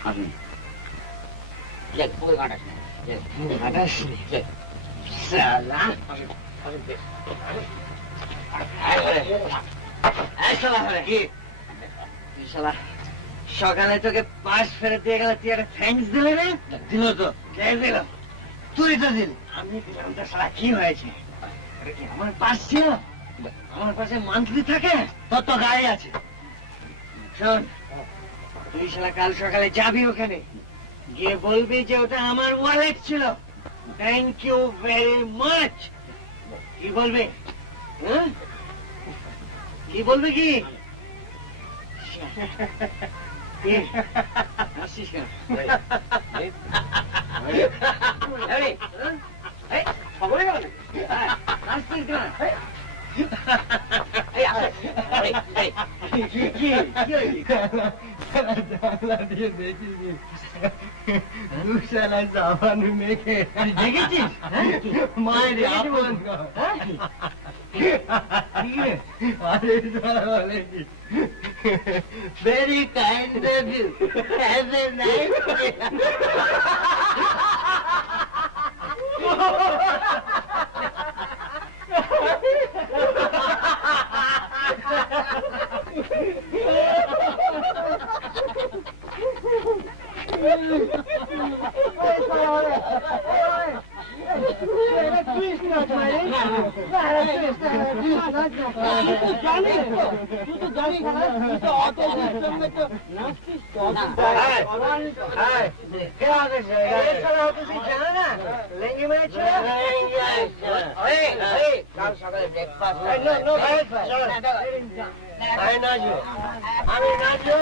আসুন দেখ পুরো কাটাস হাঁটাসনি সকালে তোকে পাশ ফেরত দিয়ে গেল তুই একটা থ্যাঙ্কস দিলে না দিল তো কে দিল তুই তো দিল আমি দিলাম তো সারা কি হয়েছে এটা কি আমার পাশ ছিল আমার পাশে মান্থলি থাকে তোর তো গাড়ি আছে শোন তুই শালা কাল সকালে যাবি ওখানে গিয়ে বলবি যে ওটা আমার ওয়ালেট ছিল থ্যাংক ইউ ভেরি মাচ কি বলবে হ্যাঁ কি বলবে কি হাসিস কেন খবরে গেল হাসছিস কেন দেখেছিস মায়ের আপন very kind of you have a nice আমি নাচবো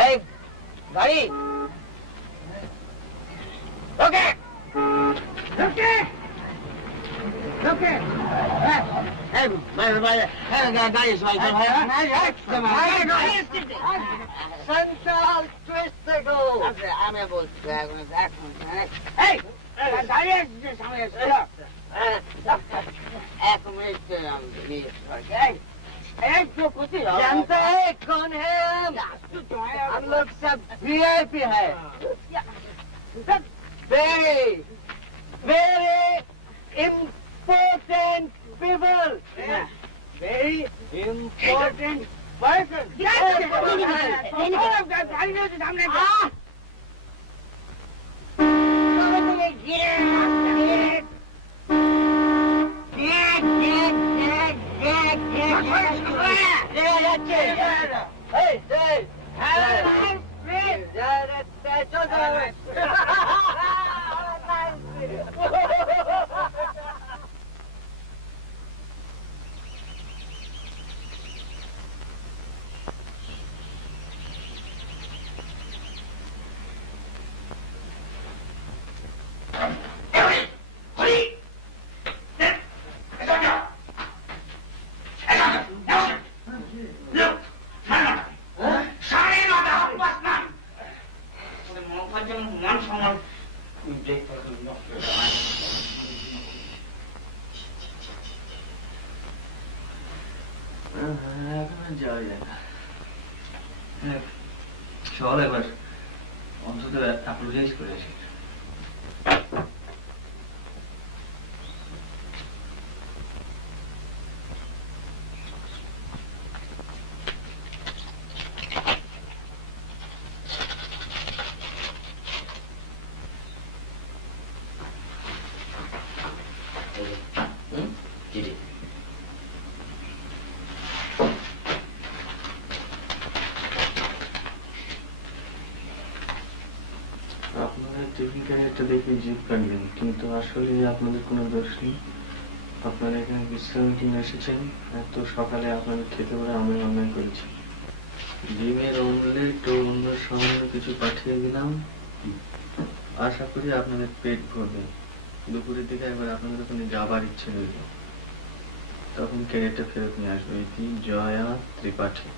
এই গাড়ি ওকে ওকে ওকে এই সেন্ট্রাল টুইস্টে গো। আমি বলছি এখন এই দাঁড়িয়ে সামনে এক মিনিট जानते हैं कौन है हम लोग सब VIP है very very important people very important person যাওয়া যায় না। চল এবার অন্তত অ্যাপোলোজাইজ করে আসি। চিঠি আপনারা টিফিন ক্যারিয়ারটা দেখে জিভ কাটলেন, কিন্তু আসলে আপনাদের কোনো দোষ নেই। আপনারা এখানে বিশ্রামের জন্য এসেছেন, এত সকালে আপনাদের খেতে পারে আমি অন্যায় করেছি। ডিমের অমলেট ও অন্য সামান্য কিছু পাঠিয়ে দিলাম, আশা করি আপনাদের পেট ভরবে। দুপুরের দিকে একবার আপনাদের ওখানে যাবার ইচ্ছে রইল, তখন ক্যারিয়ারটা ফেরত নিয়ে আসবে। এটি জয়া ত্রিপাঠী।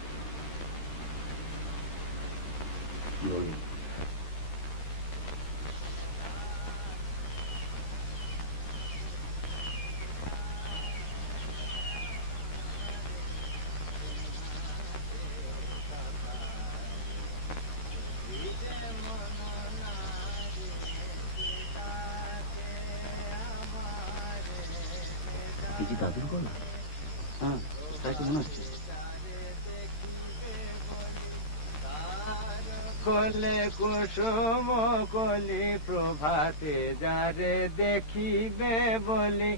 কিছু দাদুর গলা? হ্যাঁ, তাই তো মনে হচ্ছে। কলে কুসুম কলি প্রভাতে যারে দেখিবে বলি,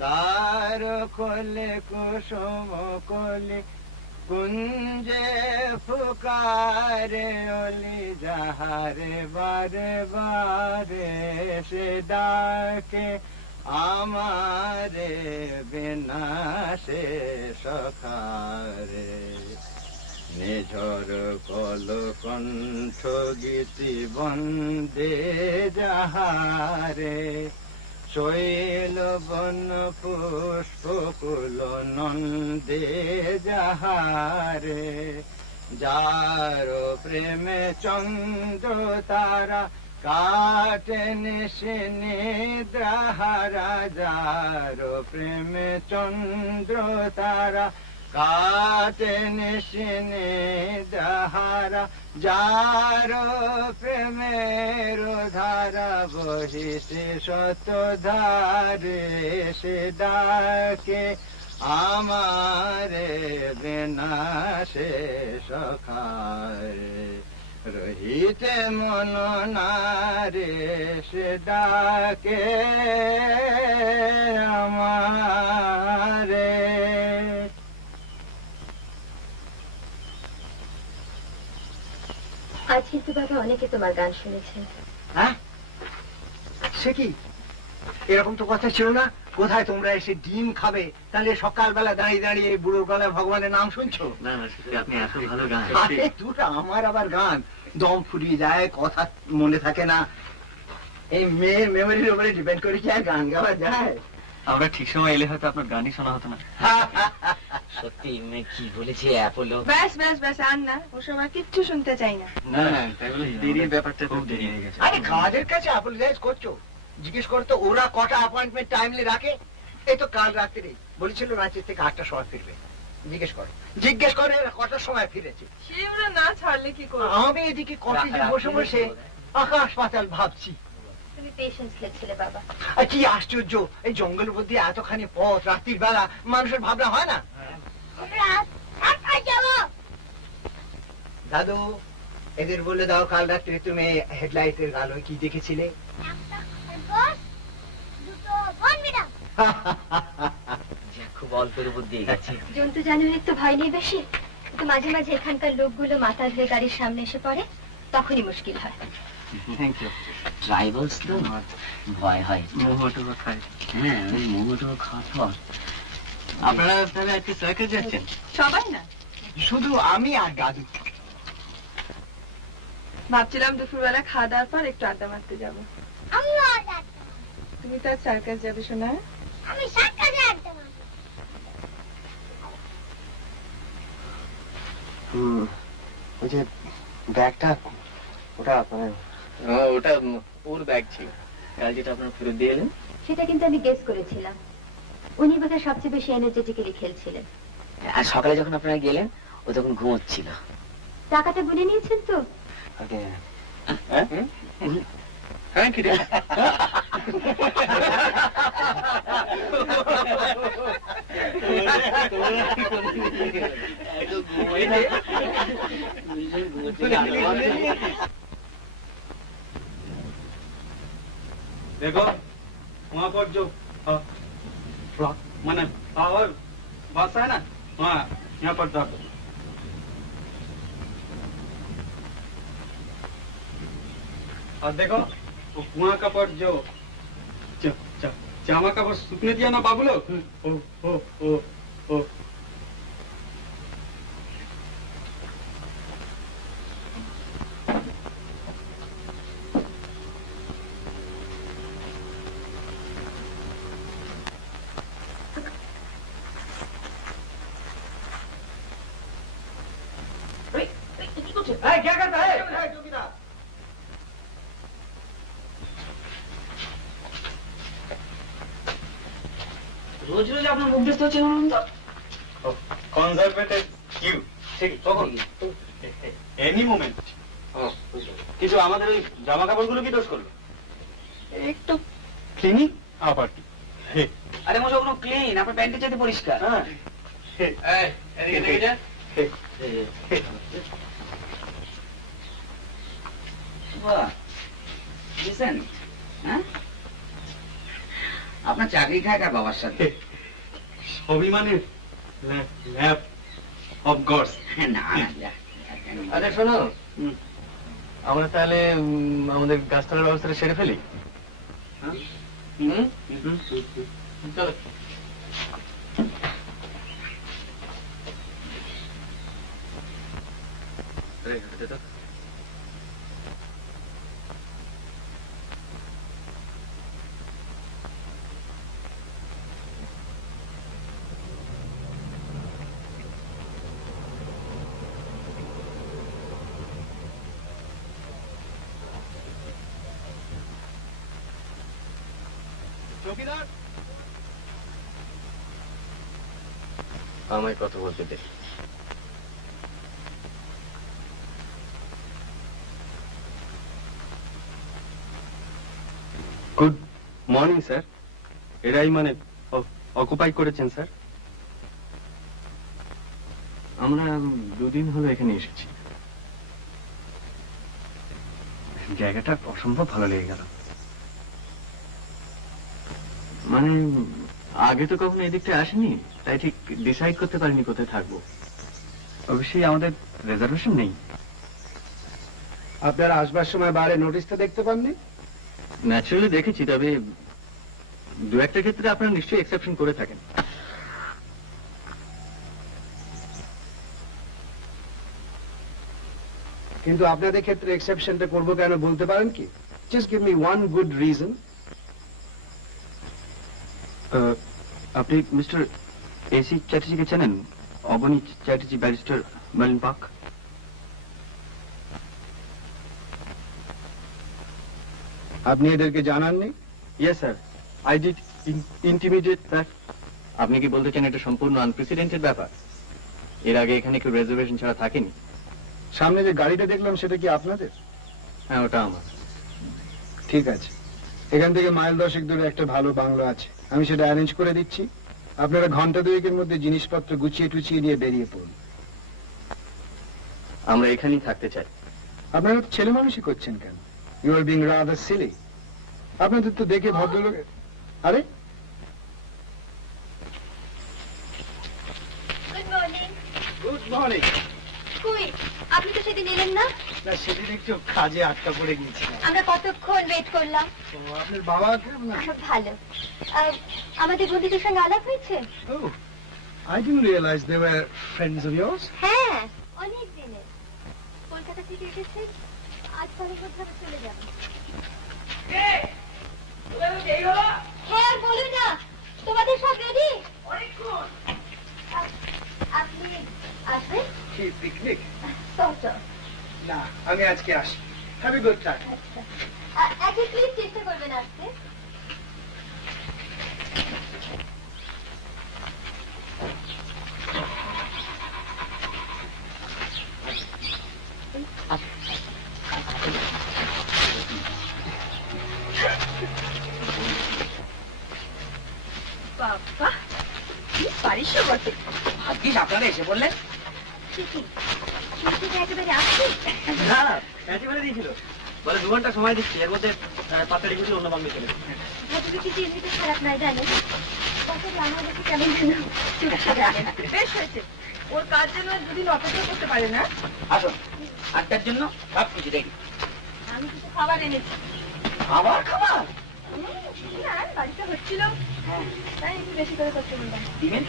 দ্বার কলে কুসুম কলি কুঞ্জে ফুকারে অলি যাহারে বারে বারে সে ডাকে আমারে বিনা সে সখারে। নিঝর কল কণ্ঠ গীতি বন্দে যাহারে, শৈল বন পুষ্প কুল নন্দে যাহারে। যার প্রেমে চন্দ্র তারা কাটে নিশি নিদ্রাহারা, যার প্রেমে চন্দ্র তারা কাটে নিশি নিদ্রাহারা। যার প্রেমের ধারা বহিছে শত ধারে, সে ডাকে আমারে বিনা সে সখারে। রহিতে মন নারে সে ডাকে আমারে। আজ কিন্তু বাবা অনেকে তোমার গান শুনেছেন। হ্যাঁ, সে কি? এরকম তো কথা ছিল না। কোথায় তোমরা এসে ডিম খাবে, তাহলে সকালবেলা দাঁড়িয়ে দাঁড়িয়ে বুড়োর গলায় ভগবানের নাম শুনছো? না না, আপনি এত ভালো গান। আরে দুটা আমার আবার গান দম ফুরিয়ে যায়, কথা মনে থাকে না। এই মেয়ের মেমোরির উপরে ডিপেন্ড করে কি আর গান গাওয়া যায়? আমরা ঠিক সময় এলে হয়তো আপনার গানই শোনা হতো না। সত্যি কি বলেছে অ্যাপোলো? ব্যাস ব্যাস ব্যাস, আর না, ওসব আর কিচ্ছু শুনতে চাই না। না না, তাই বলে দেরির ব্যাপারটা খুব দেরি হয়ে গেছে। আরে কাজের কাছে অ্যাপোলোজাইজ করছো? জিজ্ঞেস করো তো ওরা কটা অ্যাপয়েন্টমেন্ট টাইমলি রাখে। এই তো কাল রাত্রে বলেছিল রাঁচি থেকে 8টার সময় ফিরবে। জিজ্ঞেস করো এরা কটার সময় ফিরেছে। সে ওরা না ছাড়লে কি করবো? আমি এদিকে কফিতে বসে বসে আকাশ পাতাল ভাবছি। তুমি পেশেন্স খেলছিলে বাবা। আর কি আশ্চর্য, এই জঙ্গলের মধ্যে এতখানি পথ রাত্রির বেলা মানুষের ভাবনা হয় না? দাদু, এদের বলে দাও কাল রাত্রে তুমি হেডলাইটের আলোয় কি দেখেছিলে? খুব অল্পের উপর দিয়ে গেছে। জন্তু জানোয়ারের তো ভয় নেই বেশি, কিন্তু মাঝে মাঝে এখানকার লোকগুলো মাথা ধরে গাড়ির সামনে এসে পড়ে, তখনই মুশকিল হয়। Thank you. ট্রাইবালস তো ভয় হয়। মোহটো খাই। হ্যাঁ, ওই মোমোটো খাওয়ার পর। আপনারা তাহলে আজকে সার্কাস যাচ্ছেন? সবাই না, শুধু আমি আর দাদু। ভাবছিলাম দুপুরবেলা খাওয়া দাওয়ার পর একটু আড্ডা মারতে যাবো। তুমি তো সার্কাস যাবে শোনা? আমি সার্কাসে আড্ডা মারবো। ওই যে ব্যাগটা, ওটা ওটা ওর ব্যাগ ছিল কাল, যেটা আপনারা ফেরত দিয়ে এলেন। সেটা কিন্তু আমি গেস করেছিলাম। উনি বোধহয় সবচেয়ে বেশি এনার্জেটিক্যালি খেলছিলেন। আর সকালে যখন আপনারা গেলেন ও তখন ঘুমোচ্ছিল। টাকাটা গুনে নিয়েছেন তো? হ্যাঁ, কি রে? देखो वहाँ पर जो मैंने पावर बस है ना, वहाँ यहाँ पर दर्द। और देखो वो कुआं का पर जो जामा का पर सूखने दिया ना बाबू लोग, ओ ओ ओ ओ क्या करता है? রোজ রোজ আপনার মুখ দেখতে হচ্ছে অনন্ত। কনজারভেটিভ কিউ ঠিক তখন এনি মোমেন্ট। কিন্তু আমাদের ওই জামা কাপড়গুলো কি দোষ করলো? একটু ক্লিনিং আবার কি? আরে মশা কোনো ক্লিন, আপনার প্যান্টের চাইতে পরিষ্কার। হ্যাঁ, এদিকে দেখে যা। বাহ, decent, হ্যাঁ? আপনার চাকরি খায় কার বাবার সাথে? সবই মানে ল্যাব অফ গডস। না না, আচ্ছা শোনো, আমরা তাহলে আমাদের গাছতলার ব্যবস্থাটা সেরে ফেলি। চলো। চৌকিদার, আমায় কথা বলতে দে। Good morning sir. এরাই মানে অকুপাই করেছেন স্যার? আমরা 2 দিন হলো এখানে এসেছি। জায়গাটা অসম্ভব ভালো লেগে গেল। মানে আগে তো কখনো এদিকটা আসেনি, তাই ঠিক ডিসাইড করতে পারিনি কোথায় থাকবো। অবশ্যই আমাদের রিজার্ভেশন নেই। আপনারা আসবার সময় বাইরে নোটিশটা দেখতে পাননি? ন্যাচারালি দেখেছি, তবে 2-1টা ক্ষেত্রে আপনারা নিশ্চয়ই এক্সেপশন করে থাকেন। কিন্তু আপনাদের ক্ষেত্রে এক্সেপশনটা করবো কেন বলতে পারেন কি? Just give me one good reason. আপনি মিস্টার এসি চ্যাটার্জিকে চেনেন? Aboni Chatterjee, barrister, Marlin Park. আপনি এদেরকে জানাননি? Yes sir, I did intimidate that. আপনি কি বলতে চান এটা সম্পূর্ণ আনপ্রেসিডেন্টেড ব্যাপার? এর আগে এখানে কেউ রেজার্ভেশন ছাড়া থাকেনি। সামনে যে গাড়িটা দেখলাম সেটা কি আপনাদের? হ্যাঁ, ওটা আমার। ঠিক আছে, এখান থেকে মাইল 10 দূরে একটা ভালো বাংলো আছে, আমি সেটা অ্যারেঞ্জ করে দিচ্ছি। আপনারা ঘন্টা দুয়েকের মধ্যে জিনিসপত্র গুছিয়ে টুছিয়ে নিয়ে বেরিয়ে পড়ুন। আমরা এখানেই থাকতে চাই। আপনারা তো ছেলে মানুষই করছেন কেন? You are being rather silly. আপনাদের তো দেখে ভদ্রলোক। আরে গুড মর্নিং। Good morning. কই আপনি তো সেদিন এলেন না? না, সেদিন একটু কাজে আটকা পড়ে গিয়েছিলাম। আমরা কতক্ষণ ওয়েট করলাম। আপনার বাবা কেমন? ভালো। আর আমাদের বন্ধুদের সঙ্গে আলাপ হয়েছে? Oh, I didn't realize they were friends of yours. হ্যাঁ, অনেক দিনের। কলকাতা থেকে এসেছে, আজ পরে কোথাও চলে যাবে। হ্যাঁ, আর বলুন না, তোমাদের সব রেডি? আপনি আসবেন? কি পিকনিক? না, আমি আজকে আসি। Have a good time. আজকে প্লিজ চেষ্টা করবেন আসতে। বাবা, কি পারিস বটে। ভাগ্যিস আপনারা এসে বললেন। একেবারে আসছি। না, প্যাঁচি বলে দিয়েছিল, বলে 2 ঘন্টা সময় দিচ্ছি, এর মধ্যে 5 গুলি অন্য বাংলা চলে। ভদ্রলোক কিন্তু এমনিতে খারাপ নয়, জানেন? তাছাড়া আমাদেরকে কেমন যেন চুপচাপ রাখে না। বেশ হয়েছে, ওর কাজ যেন আর দুদিন অপেক্ষা করতে পারে না। আসুন, আটটার জন্য সব কিছু রেডি। আমি কিছু খাবার এনেছি। আবার খাবার না, বাড়িতে হচ্ছিল, তাই একটু বেশি করে করতে বললাম। দিবেন?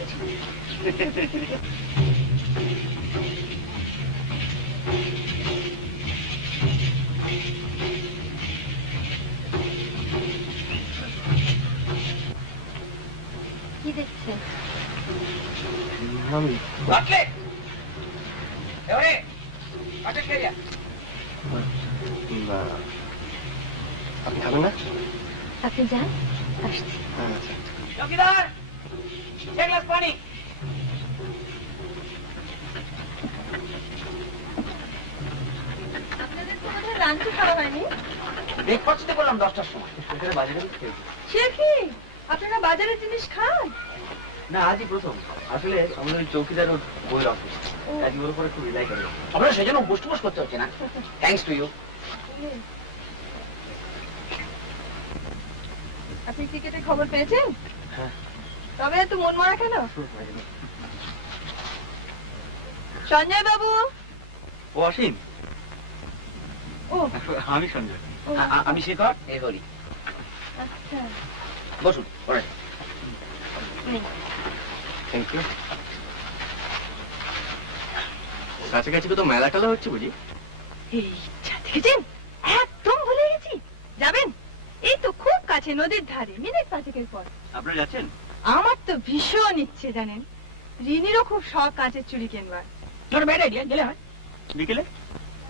কি দেখছেন? কাটলেট। এবারে কাটলেট খেয়ে যা। আপনি খাবেন না? আপনি যান, আসছি। চৌকিদার, এক গ্লাস পানি। আপনাদের তো বোধহয় লাঞ্চও খাওয়া হয়নি। ব্রেকফাস্টে করলাম 10টার সময়। সে কি, আপনারা বাজারের জিনিস খান? না, আজই প্রথম। আসলে আমাদের ওই চৌকিদার ওর বইয়ের অফিস, আজকে ওর উপরে খুব রিলাই করে। আপনারা সেজন্য বুস্টুবুস করতে হচ্ছে না। Thanks to you. আপনি টিকেটের খবর পেয়েছেন? হ্যাঁ। তবে এত মন মারা কেন? সঞ্জয় বাবু। ও অসীম। ও, আমি সঞ্জয়। আমি শেখর, এ হরি। আচ্ছা। বসুন, পরে। Thank you. কাছাকাছি তো মেলা টেলা হচ্ছে বুঝি? এই দেখেছেন, একদম ভুলে গেছি। যাবেন? এই তো খুব কাছে, নদীর ধারে, মিনিট 5 পর। আপনারা যাচ্ছেন? আমার তো ভীষণ ইচ্ছে, জানেন, রিনিরও খুব শখ কাঁচের চুড়ি কিনবার। নট ব্যাড আইডিয়া, গেলে হয়। বিকেলে?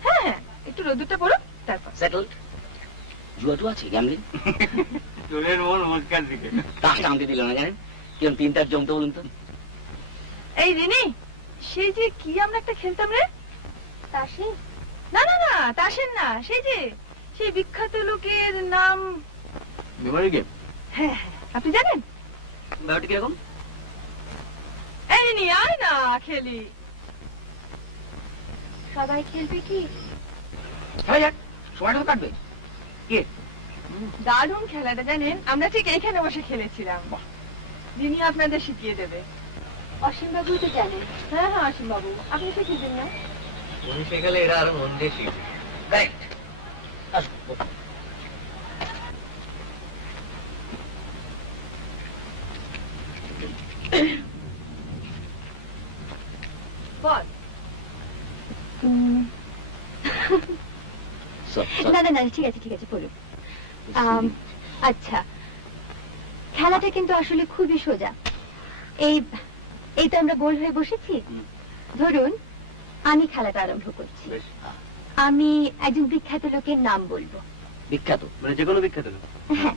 হ্যাঁ, একটু রোদ্দুরটা পড়ুক, তারপর। সেটলড। জুয়া টু আছে, গ্যামলিং। চোরের মন মুস্কার দিকে। তাস টানতে দিল না, জানেন? কিরম 3-4 জমতে বলুন তো। এই রিনি, সেই যে কি আমরা একটা খেলতাম রে? তাসে? না না না, তাসের না, সেই যে সেই বিখ্যাত লোকের নাম। Memory game? হ্যাঁ হ্যাঁ, আপনি জানেন? ব্যাপারটা কিরকম? এই রিনি, আয় না খেলি। সবাই খেলবে কি? হ্যাঁ, যাক, সময়টা তো কাটবে। কে? দারুণ খেলাটা, জানেন, আমরা ঠিক এইখানে বসে খেলেছিলাম। রিনি আপনাদের শিখিয়ে দেবে। অসীম বাবু তো জানেন। হ্যাঁ হ্যাঁ, অসীম বাবু, আপনি শিখিয়ে না? উনি শেখালে এরা আরো মন দিয়ে শিখবে। কারেক্ট। আসুন, বসুন। বল। না না না, ঠিক আছে ঠিক আছে, বলুন। আচ্ছা, খেলাটা কিন্তু আসলে খুবই সোজা। এই এই তো আমরা গোল হয়ে বসেছি। ধরুন আমি খেলাটা আরম্ভ করছি। আমি একজন বিখ্যাত লোকের নাম বলবো। বিখ্যাত মানে যে কোনো বিখ্যাত লোক? হ্যাঁ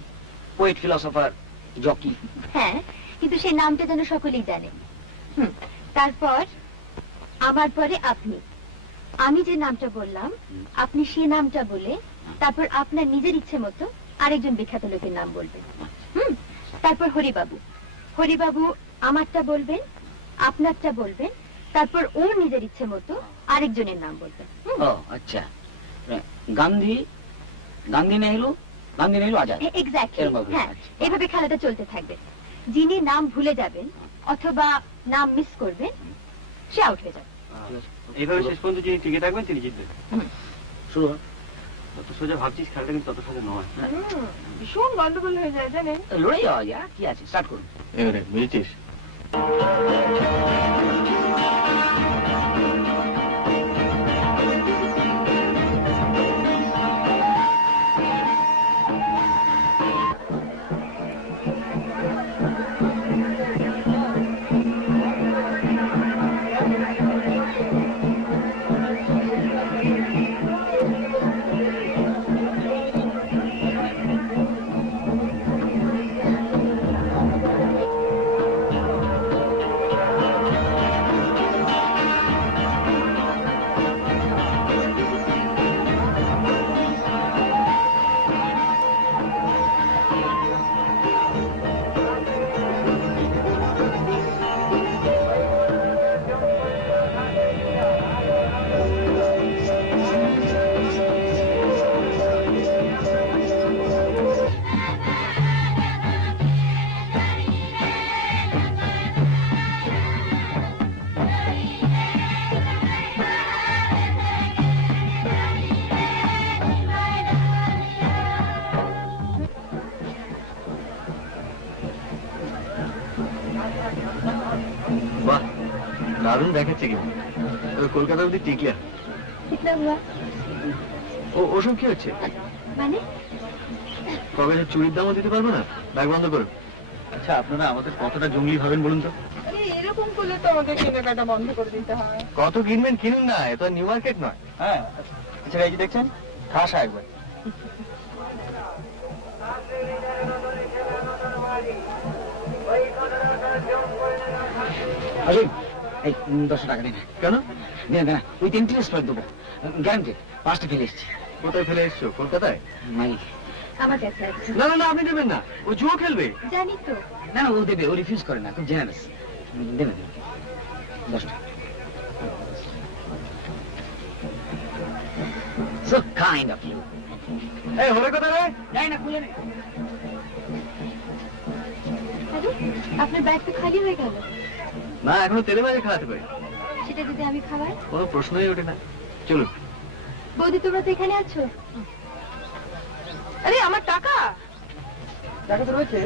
পোয়েট, ফিলোসফার, জকি? হ্যাঁ, কিন্তু সেই নামটা যেন সকলেই জানে। তারপর আমার পরে আপনি, আমি যে নামটা বললাম আপনি সেই নামটা বলে তারপর আপনার নিজের ইচ্ছে মতো আরেকজন বিখ্যাত লোকের নাম বলবেন। তারপর হরিবাবু, হরিবাবু আমারটা বলবেন, আপনারটা বলবেন, তারপর ওর নিজের ইচ্ছে মতো আরেকজনের নাম বলবেন। ও আচ্ছা, গান্ধী, গান্ধী নেহরু, গান্ধী নেহরু আজাদ। এক্স্যাক্টলি, এরকম ভাবে, হ্যাঁ। আচ্ছা। এভাবে খেলাটা চলতে থাকবে। যিনি নাম ভুলে যাবেন অথবা নাম মিস করবেন সে আউট হয়ে যাবে। এইভাবে শেষ পর্যন্ত যিনি টিকে থাকবেন তিনি জিতবেন। শুরু তত সোজা ভাবছিস, খেলাটা কিন্তু তত সোজা নয়। ভীষণ গন্ডগোল হয়ে যায় জানেন। লড়াই যাওয়া যায়, কি আছে, স্টার্ট করুন। এবারে বুঝেছিস? বাহ, দারুণ দেখাচ্ছে কিন্তু। কলকাতা অব্দি টিকলিয়া। ওসব কি হচ্ছে? মানে কবে চুরির দামও দিতে পারবো না? ব্যাগ বন্ধ করুন। আচ্ছা, আপনারা আমাদের কতটা জঙ্গলি ভাবেন বলুন তো? এরকম করলে তো আমাদের কেনাকাটা বন্ধ করে দিতে হয়। কত কিনবেন কিনুন না, এ তো নিউ মার্কেট নয়। হ্যাঁ, আচ্ছা এই যে দেখছেন, খাসা একবার। আসুন, এই 10 টাকা দিন। কেন? দেন দেন, উইথ ইন্টারেস্ট করে দেবো, গ্যারান্টি। 5টা ফেলে এসছি। কোথায় ফেলে এসছো? কলকাতায়? মাই, আমার কাছে আছে। না না না, আপনি দেবেন না, ও জুয়ো খেলবে। জানি তো। না না, ও দেবে, ও রিফিউজ করে না, খুব জেনারেস। দেন দেন, 10 টাকা। So kind of you. এই হলে কোথায় রে? যাই না, খুলে নে। আরে, আপনার ব্যাগ তো খালি হয়ে গেল। না, এখনো তেলে বাজে খাওয়াতে পারি। সেটা যদি আমি খাওয়াই? কোনো প্রশ্নই ওঠে না। চলুন। বৌদি তোমরা তো এখানে আছো। আরে আমার টাকা টাকা তো রয়েছে।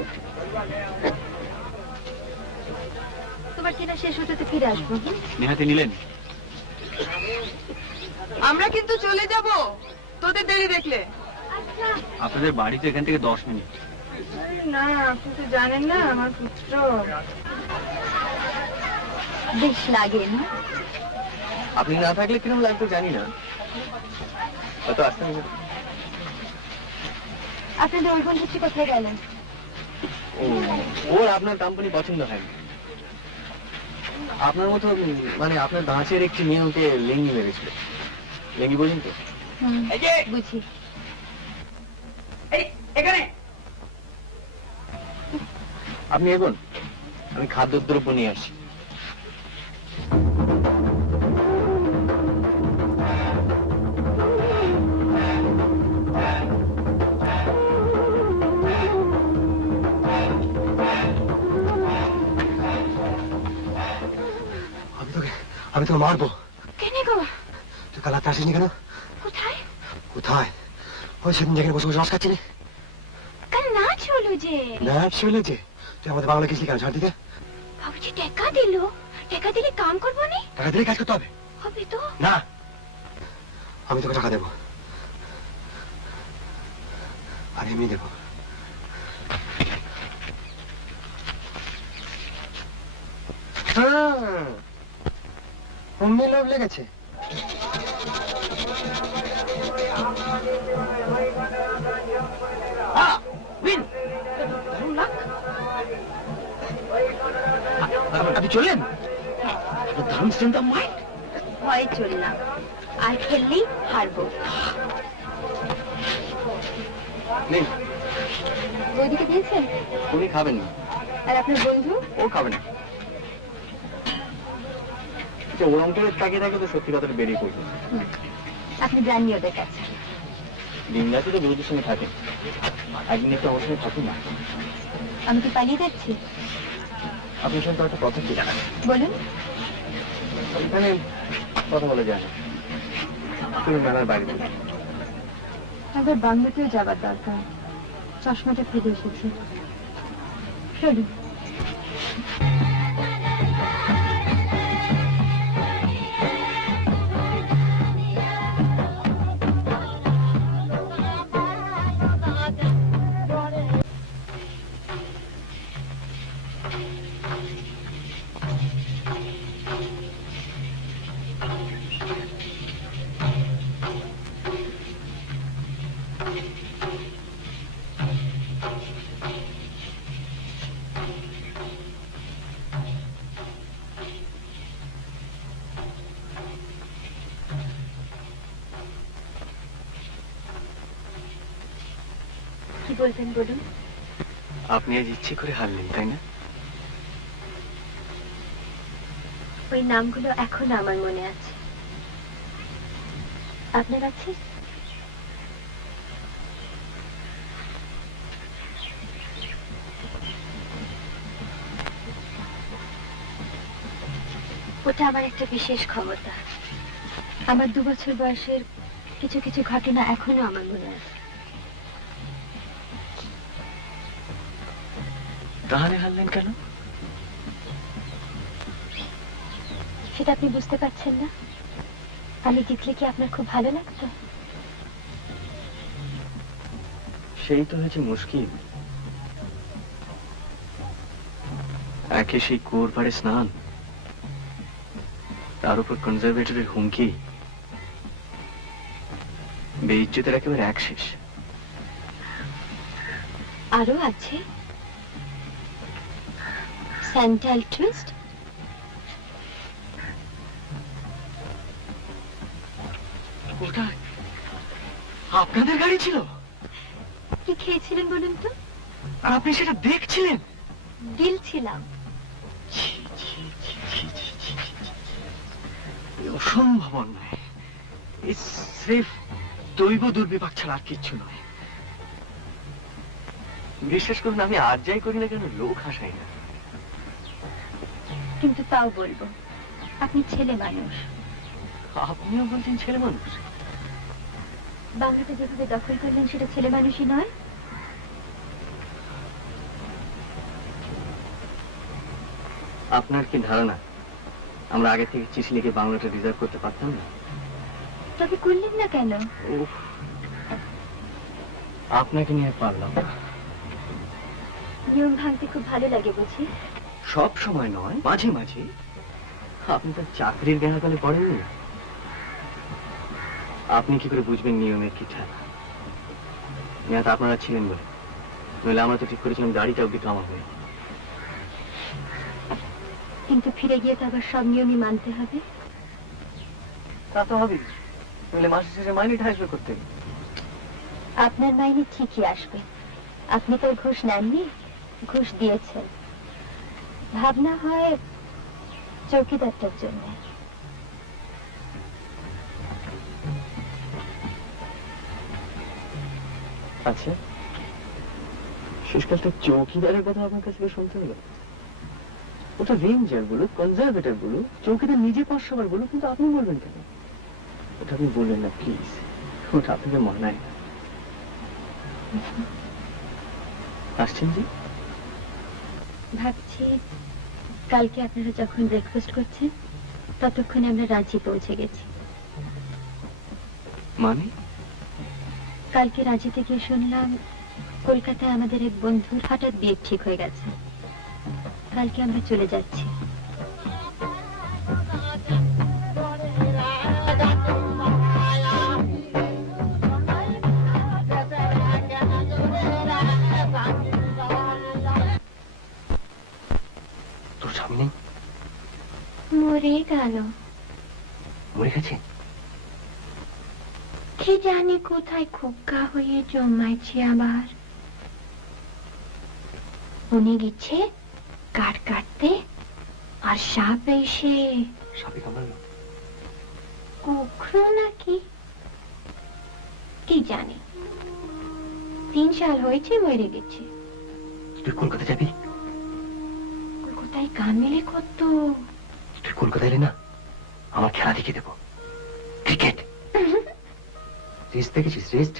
তোমার কেনা শেষ হতে তো ফিরে আসবো। নেহাতি নিলেন? আমরা কিন্তু চলে যাব তোদের দেরি দেখলে। আপনাদের বাড়ি তো এখান থেকে 10 মিনিট। আরে না, আপনি তো জানেন না আমার পুত্র। বেশ লাগে না? আপনি না থাকলে কিরকম লাগতো জানি না, হয়তো আসতে হবে। আপনাদের ওই বন্ধুটি কোথায় গেলেন? ওর আপনার কোম্পানি পছন্দ হয়নি। আপনার মতো মানে আপনার দাঁচের একটি মেয়ে ওকে লেঙ্গি মেরেছিল। লেঙ্গি বোঝেন তো? বুঝি। এখানে আপনি এগোন, আমি খাদ্যদ্রব্য নিয়ে আসি। আমি তোকে মারবো। কেন গো? তুই কাল রাতে আসিসনি কেন? কোথায়? কোথায়? ওই সেদিন যেখানে বসে বসে রস খাচ্ছিলি। কাল নাচ হলো যে। নাচ চলেছে? তুই আমাদের বাংলা গেছিলি কেন? ছাড় দিতে। বাবুজি টাকা দিল, টাকা দিলে কাম করবো নি? টাকা দিলে কাজ করতে হবে। হবে তো। না, আমি তোকে টাকা দেবো, আর এমনি দেবো। হ্যাঁ, অমনি লোভ লেগেছে। আপনি চললেন? দারুণ স্ট্রেংথ অফ মাইন্ড। ভয় চললাম, আর খেললেই হারবো। নেই, ওইদিকে দিয়েছেন? উনি খাবেন না। আর আপনার বন্ধু? ও খাবে না। ওরম করে তাকিয়ে থাকে তো সত্যি কথাটা বেরিয়ে পড়বে। আপনি জাননি ওদের কাছে। দিন রাতে তো বন্ধুদের সঙ্গে থাকে, একদিন একটু আমার সঙ্গে থাকুন না। আমি কি পালিয়ে যাচ্ছি? আপনার সঙ্গে তো একটা কথা ছিল, বলুন। এখানে কথা বলা যায় না, তুমি মেলার বাইরে থেকে। একবার বাংলাতেও যাবার দরকার, চশমাটা ফেলে এসেছি। চলুন। কি বলবেন বলুন? আপনি আজ ইচ্ছে করে হারলেন, তাই না? ওই নামগুলো এখনো আমার মনে আছে। আপনার আছে? ওটা আমার একটা বিশেষ ক্ষমতা। আমার 2 বছর বয়সের কিছু কিছু ঘটনা এখনো আমার মনে আছে। তাহলে হারলেন কেন? সেটা আপনি বুঝতে পারছেন না? আমি জিতলে কি আপনার খুব ভালো লাগতো? সেই তো হয়েছে মুশকিল। একে সেই কুয়োর পাড়ে স্নান, তার উপর কনজারভেটরের হুমকি, বেইজ্জতের একেবারে এক শেষ। আরো আছে স্যান্ডাল টুইস্ট। ওটা আপনাদের গাড়ি ছিল? কি খেয়েছিলেন বলুন তো? আর আপনি সেটা দেখছিলেন? গিলছিলাম। অসম্ভব অন্যায়। এই স্রেফ দৈব দুর্বিপাক ছাড়া আর কিচ্ছু নয়। বিশ্বাস করুন, আমি আর যাই করি না কেন লোক হাসাই না। কিন্তু তাও বলবো, আপনি ছেলে মানুষ। আপনিও বলছেন ছেলে মানুষ? বাংলাটা যেভাবে দখল করলেন সেটা ছেলে মানুষই নয়। আপনার কি ধারণা আমরা আগে থেকে চিঠি লিখে বাংলাটা রিজার্ভ করতে পারতাম না? তবে করলেন না কেন? উফ, আপনাকে নিয়ে পারলাম না। নিয়ম ভাঙতে খুব ভালো লাগে বুঝি? সব সময় নয়, মাঝে মাঝে। আপনি তো চাকরির জ্ঞানাকালে পড়েননি। আপনি কি করে বুঝবেন নিয়মের কি ঠেলা? মেয়াদ আপনারা ছিলেন বলে, নইলে আমরা তো ঠিক করেছিলাম দাড়িটা অব্দি কামা হয়ে। কিন্তু ফিরে গিয়ে তো আবার সব নিয়মই মানতে হবে। তা তো হবে, নইলে মাসের শেষে মাইনেটা আসবে করতে। আপনার মাইনে ঠিকই আসবে। আপনি তো ঘুষ নেননি, ঘুষ দিয়েছেন। ভাবনা হয় চৌকিদারটার জন্য। আচ্ছা, শেষকালটা চৌকিদারের কথা আপনার কাছে শুনতে হলো? ওটা রেঞ্জার বলুক, কনজারভেটর বলুক, চৌকিদার নিজে 500 বার বলুক, কিন্তু আপনি বলবেন কেন? ওটা আপনি বলবেন না প্লিজ, ওটা আপনাকে মানায় না। আসছেন জি? ভাবছি কালকে আপনারা যখন ব্রেকফাস্ট করছেন ততক্ষণে আমরা রাঁচি পৌঁছে গেছি। মানে? কালকে রাঁচিতে গিয়ে শুনলাম কলকাতায় আমাদের এক বন্ধুর হঠাৎ বিয়ে ঠিক হয়ে গেছে। কালকে আমরা চলে যাচ্ছি। গেল? মরে গেছে? কি জানি কোথায় খোকা হয়ে জন্মাইছে আবার। উনি গেছে কাঠ কাটতে, আর সাপ এসে সাপে কামড়ালো? কুকুর নাকি কি জানি, 3 সাল হয়েছে মরে গেছে। তুই কলকাতা যাবি? কলকাতায় কান মেলে কত। তুই কলকাতা এলে না, আমার খেলা দেখিয়ে দেবো, ক্রিকেট। রেস্ট দেখেছিস? রেস্ট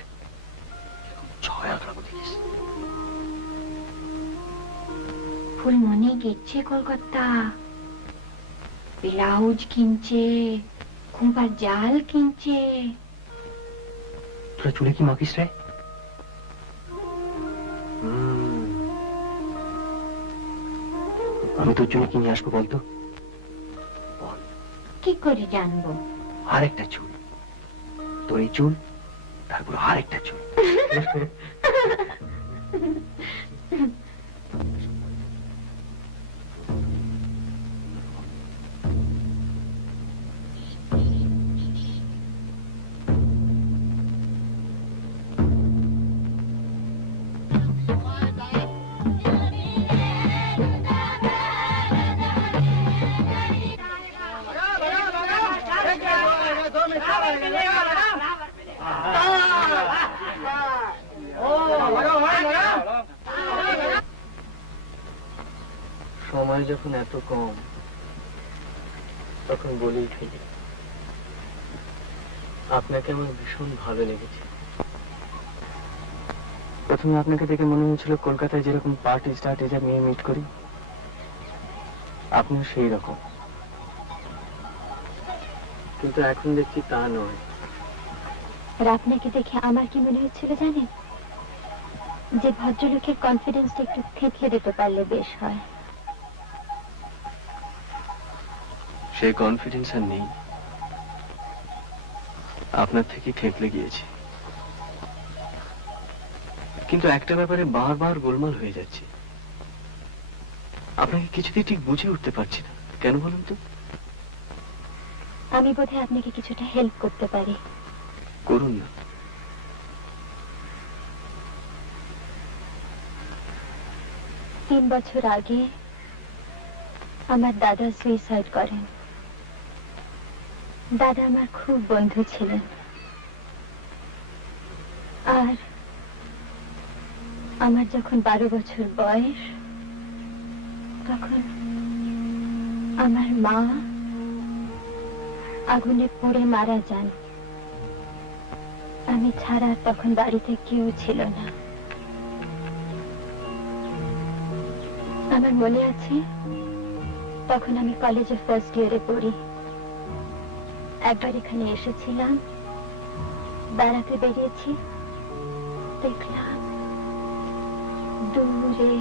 6 আঁকড়াবো দেখিস। ফুলমণি গেছে কলকাতা, ব্লাউজ কিনছে, খুঁপার জাল কিনছে। তোরা চুলে কি মাখিস রে? আমি তোর জন্য কি নিয়ে আসবো বলতো? বল। কি করে জানবো? আর একটা চুল, তোর এই চুল, তারপর আর একটা চুল। সময় যখন এত কম, তখন বলেই ফেলি, আপনাকে আমার ভীষণ ভালো লেগেছে। প্রথমে আপনাকে দেখে মনে হয়েছিল কলকাতায় যেরকম পার্টি স্টার্টে যা মেয়ে মিট করি, আপনিও সেই রকম। কিন্তু এখন দেখছি তা নয়। আর আপনাকে দেখে আমার কি মনে হচ্ছিল জানেন? যে ভদ্রলোকের কনফিডেন্সটা একটু থেতলে দিতে পারলে বেশ হয়। সেই কনফিডেন্স আর নেই, আপনার থেকে থেতলে গিয়েছি। কিন্তু একটা ব্যাপারে বারবার গোলমাল হয়ে যাচ্ছে, আপনাকে কিছুতেই ঠিক বুঝে উঠতে পারছি না। কেন বলুন তো? আমি বোধহয় আপনাকে কিছুটা হেল্প করতে পারি। করুন না। তিন বছর আগে আমার দাদা সুইসাইড করেন। দাদা আমার খুব বন্ধু ছিলেন, আর আমার যখন 12 বছর বয়স, তখন আমার মা আগুনে পুড়ে মারা যান। আমি ছাড়া তখন বাড়িতে কেউ ছিল না। আমার মনে আছে, তখন আমি কলেজে ফার্স্ট ইয়ারে পড়ি। একবার এখানে এসেছিলাম, বেড়াতে বেরিয়েছি, দেখলাম দূরে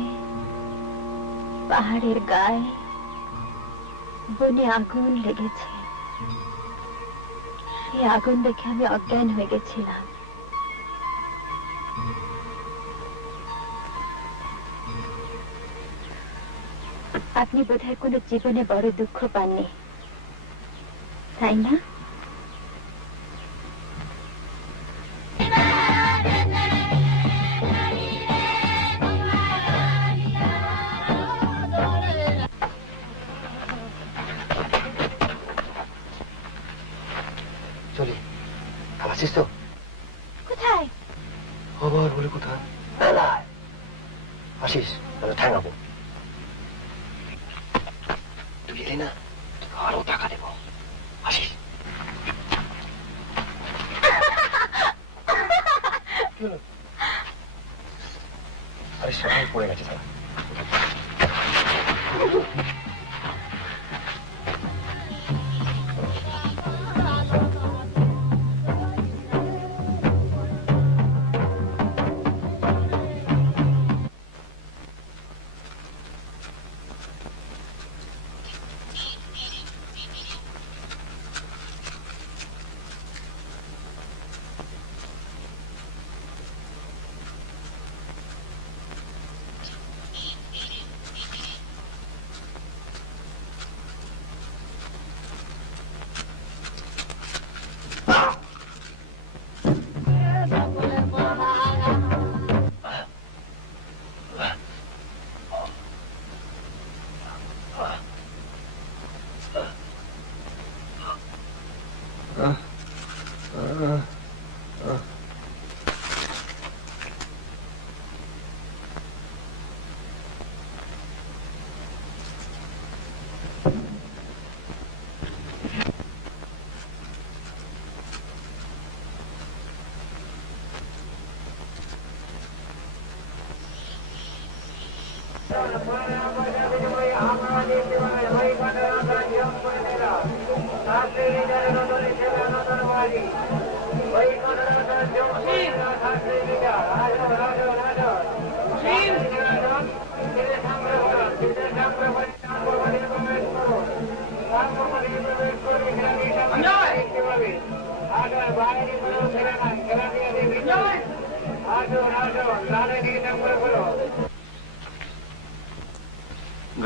পাহাড়ের গায়ে বনে আগুন লেগেছে। সেই আগুন দেখে আমি অজ্ঞান হয়ে গেছিলাম। আপনি বোধহয় কোনো জীবনে বড় দুঃখ পাননি, তাই না? চলি, আসিস তো? কোথায়? আবার বলে কোথায়? আসিস, তাহলে ঠ্যাঙাবো। তুই এলি না, আরো টাকা দেবো। আসিস। আরে সবাই পড়ে গেছে তারা।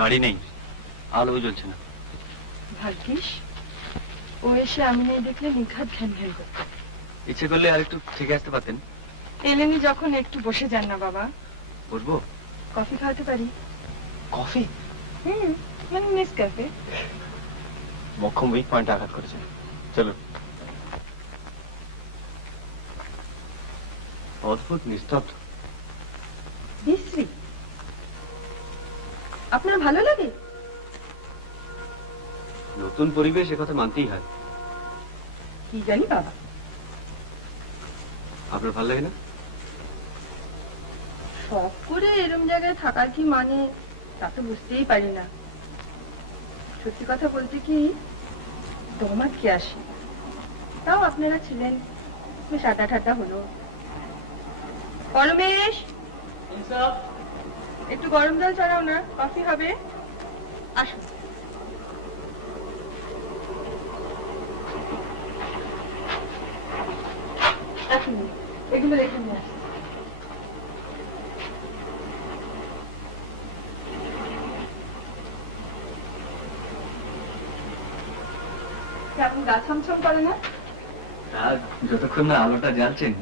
গাড়ি নেই, আলো জ্বলছে না। ভাগ্যিস ও এসে আমি নেই দেখলে নিঘাত ঘ্যান ঘ্যান করত। ইচ্ছে করলে আর একটু থেকে আসতে পারতেন। এলেনি যখন একটু বসে যান না বাবা। বসবো? কফি খাওয়াতে পারি। কফি? মানে নেসক্যাফে। মক্ষম উইক পয়েন্টে আঘাত করেছে। চলো। অদ্ভুত নিস্তব্ধ। বিশ্রী। আপনার ভালো লাগে? নতুন পরিবেশ, এ কথা মানতেই হয়। কি জানি বাবা। আপনার ভালো লাগে না? শখ করে এরম জায়গায় থাকার কি মানে তা তো বুঝতেই পারি না। সত্যি কথা বলতে কি দম আটকে আসি। তাও আপনারা ছিলেন, বেশ আড্ডা ঠাড্ডা হলো। পরমেশ, একটু গরম জল চালাও না, কফি হবে। আসুন। এগুলো রেখে নিয়ে আসুন। আপনি গা ছমছম করে না? যতক্ষণ না আলোটা জ্বালছেন।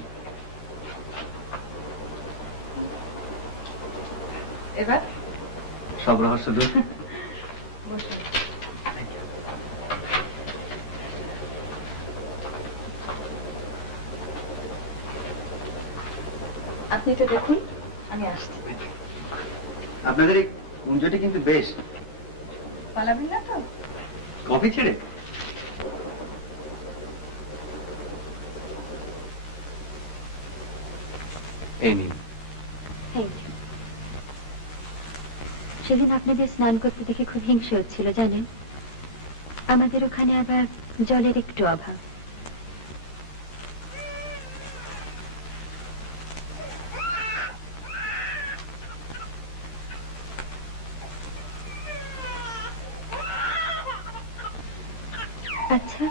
এবার সব রহস্য দূর। বসুন। আপনি এটা দেখুন, আমি আসছি। আপনাদের এই কুঞ্জটি কিন্তু বেশ। পালাবেন না তো? কফি ছেড়ে? এই নিন। সেদিন আপনাদের স্নান করতে দেখে খুব হিংসে হচ্ছিল জানেন। আমাদের ওখানে আবার জলের একটু অভাব। আচ্ছা,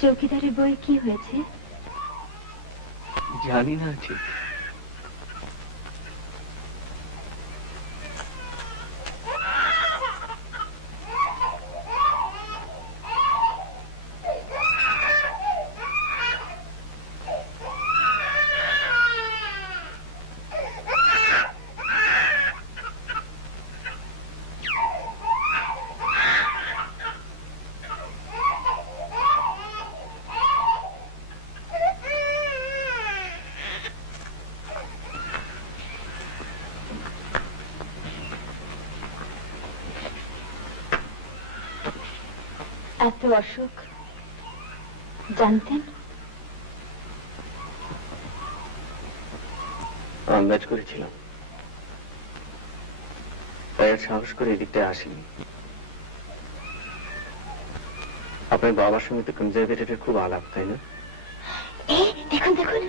চৌকিদারের বই কি হয়েছে? জানি না ঠিক। এত অসুখ জানতেন? আন্দাজ করেছিলাম, তাই আর সাহস করে এদিকটায় আসিনি। আপনার বাবার সঙ্গে তো কনজারভেটরের খুব আলাপ, তাই না? দেখুন দেখুন,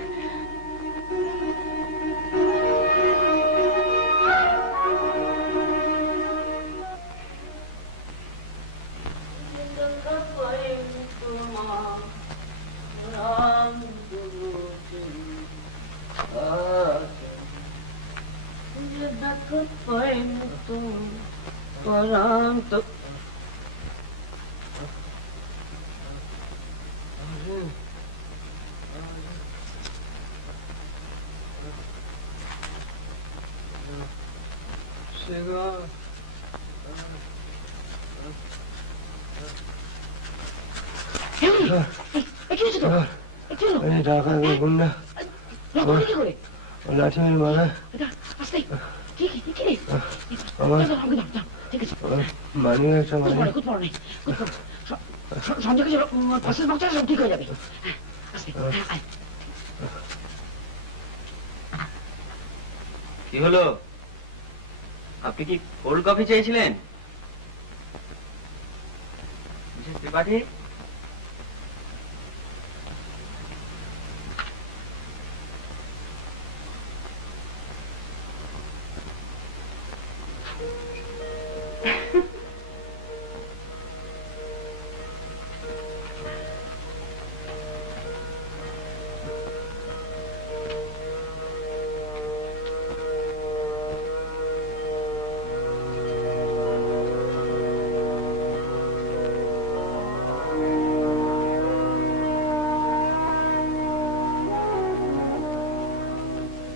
কি হয়েছে তো? কি হলো? টাকা দেখুন না, রক্ত কি করে? লাঠি মেরে মাথায় আস্তে কি কি কি রে? আমার ঠিক আছে মানি একটা খুব বড় নেই সঞ্জয়কে পাশের বক্তা সব ঠিক হয়ে যাবে। আস্তে আয়। কি হলো? আপনি কি কোল্ড কফি চেয়েছিলেন? মিসেস ত্রিপাঠী,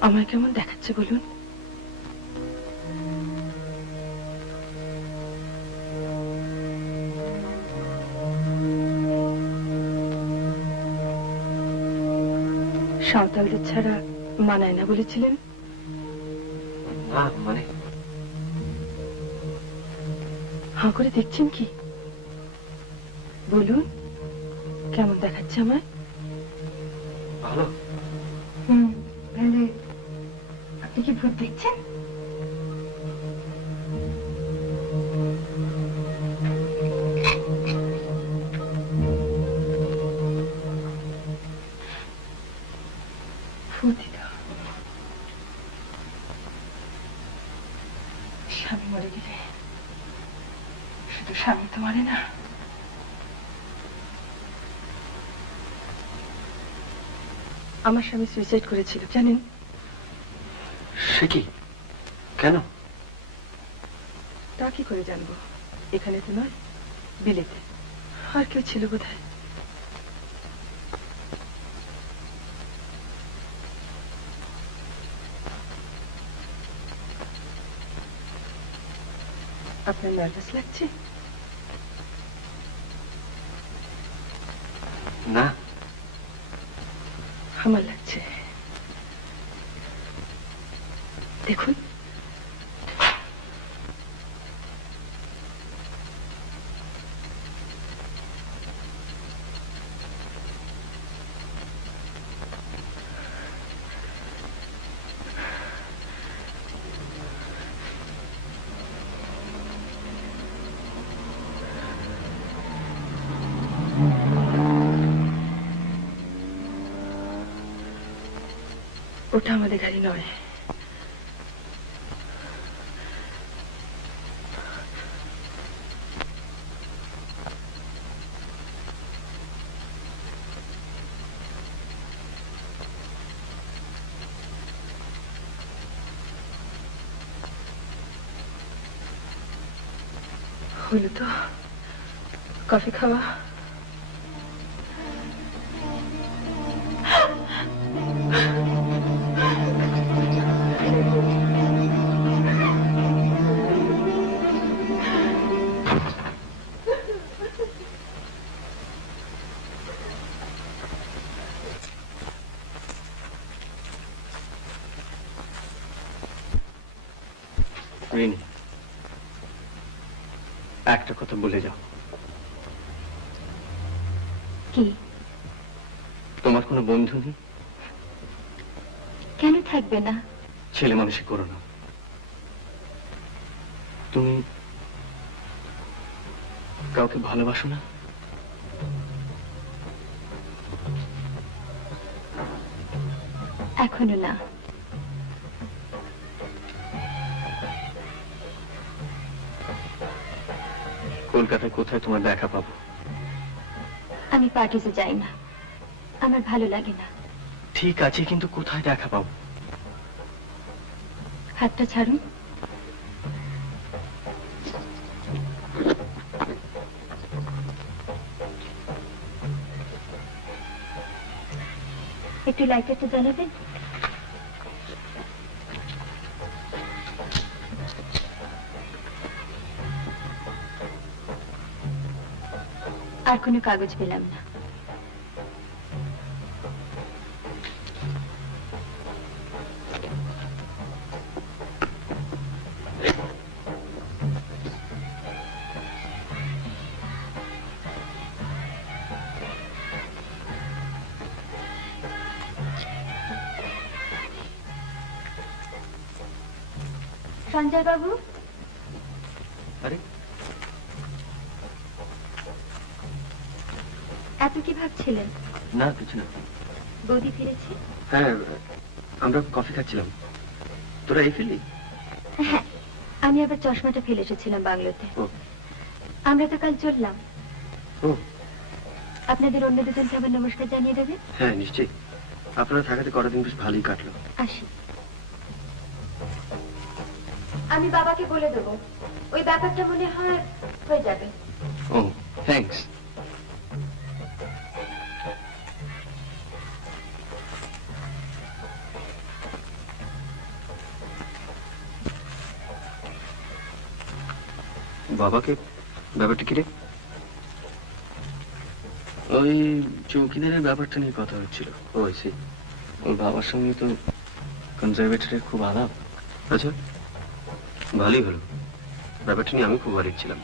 আমার কেমন দেখাচ্ছে বলুন? সাঁওতালদের ছাড়া মানায় না বলেছিলেন। না মানে হাঁ করে দেখছেন কি? বলুন কেমন দেখাচ্ছে আমায়? ভালো। তাহলে আপনি কি ভূত দেখছেন? স্বামী মরে গেলে শুধু স্বামী তো মরে না, আমার স্বামী সুইসাইড করেছিল জানেন? সে কি? কেন? তা কি করে জানবো? এখানে তো নয়, বিলেতে। আর কেউ ছিল বোধহয়। আপনার নার্ভাস লাগছে? না, আমার লাগছে। দেখুন ওটা আমাদের গাড়ি নয়। হলো তো কফি খাওয়া। রিনি, একটা কথা বলে যাও। কি? তোমার কোনো বন্ধু নেই? কেন থাকবে না? ছেলে মানুষই করো না। তুমি কাউকে ভালোবাসো না? এখনো না। কলকাতায় কোথায় তোমার দেখা পাবো? আমি পার্টিতে যাই না, আমার ভালো লাগে না। ঠিক আছে, কিন্তু কোথায় দেখা পাবো? হাতটা ছাড়ুন। একটু লাইটারটা জ্বালাবেন? আর কোনো কাগজ পেলাম না। সঞ্জয় বাবু, আরে এত কি ভাবছিলেন? না, কিছু না। বৌদি ফিরেছে? হ্যাঁ, আমরা কফি খাচ্ছিলাম। তোরা এই ফিরলি? হ্যাঁ, আমি আবার চশমাটা ফেলে এসেছিলাম বাংলোতে। ও। আমরা তো কাল চললাম। ও আপনাদের অন্য দুজনকে আবার নমস্কার জানিয়ে দেবে। হ্যাঁ, নিশ্চয়ই। আপনারা থাকাতে কটা দিন বেশ ভালোই কাটলো। আসি। আমি বাবাকে বলে দেবো, ওই ব্যাপারটা মনে হয় হয়ে যাবে। ও, থ্যাঙ্কস। বাবাকে ব্যাপারটা কি রে? ওই চৌকিদারের ব্যাপারটা নিয়ে কথা হচ্ছিল। ও সেই ওর বাবার সঙ্গে তো কনজারভেটরের খুব আলাপ। আচ্ছা, ভালোই হলো। ব্যাপারটা নিয়ে আমি খুব ওয়ারিড ছিলাম।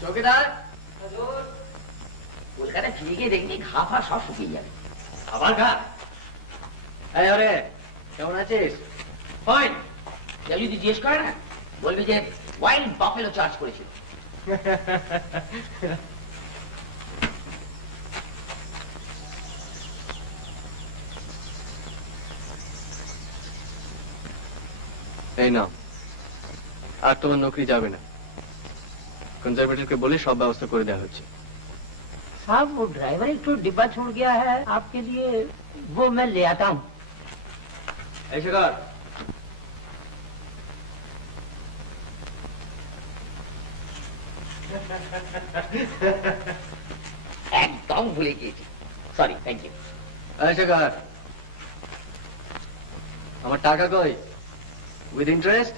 চৌকিদার, কলকাতা ফিরে গিয়ে দেখবি ঘা ফা সব শুকিয়ে যাবে। আবার ঘা? এই আরে, কেমন আছিস? ফাইন। কেউ যদি জিজ্ঞেস করে না, বলবি যে ওয়াইল্ড বাফেলো চার্জ করেছিল। এই নাও, আর তোমার নৌকরি যাবে না। কনজারভেটরকে বলে সব ব্যবস্থা করে দেওয়া হচ্ছে। साहब वो ड्राइवर एक तो डिब्बा छोड़ गया है आपके लिए, वो मैं ले आता हूँ। এই শেখর, একদম ভুলে গিয়েছি, সরি, থ্যাংক ইউ। এই শেখর, আমার টাকা কই? With interest?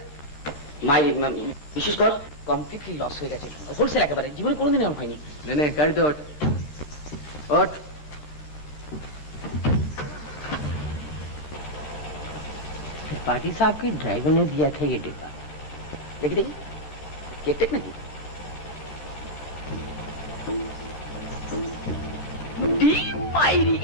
মাই বিশেষ কর কমপ্লিটলি লস হয়ে গেছে, হোলসেল একেবারে, জীবনে কোনোদিন এমন হয়নি। নে গাড়িতে ওঠ, ওঠ। पार्टी साहब के ड्राइवर ने दिया था ये डिब्बा। দেখি দেখি, কেক টেক নাকি? ডিপ পাইরি।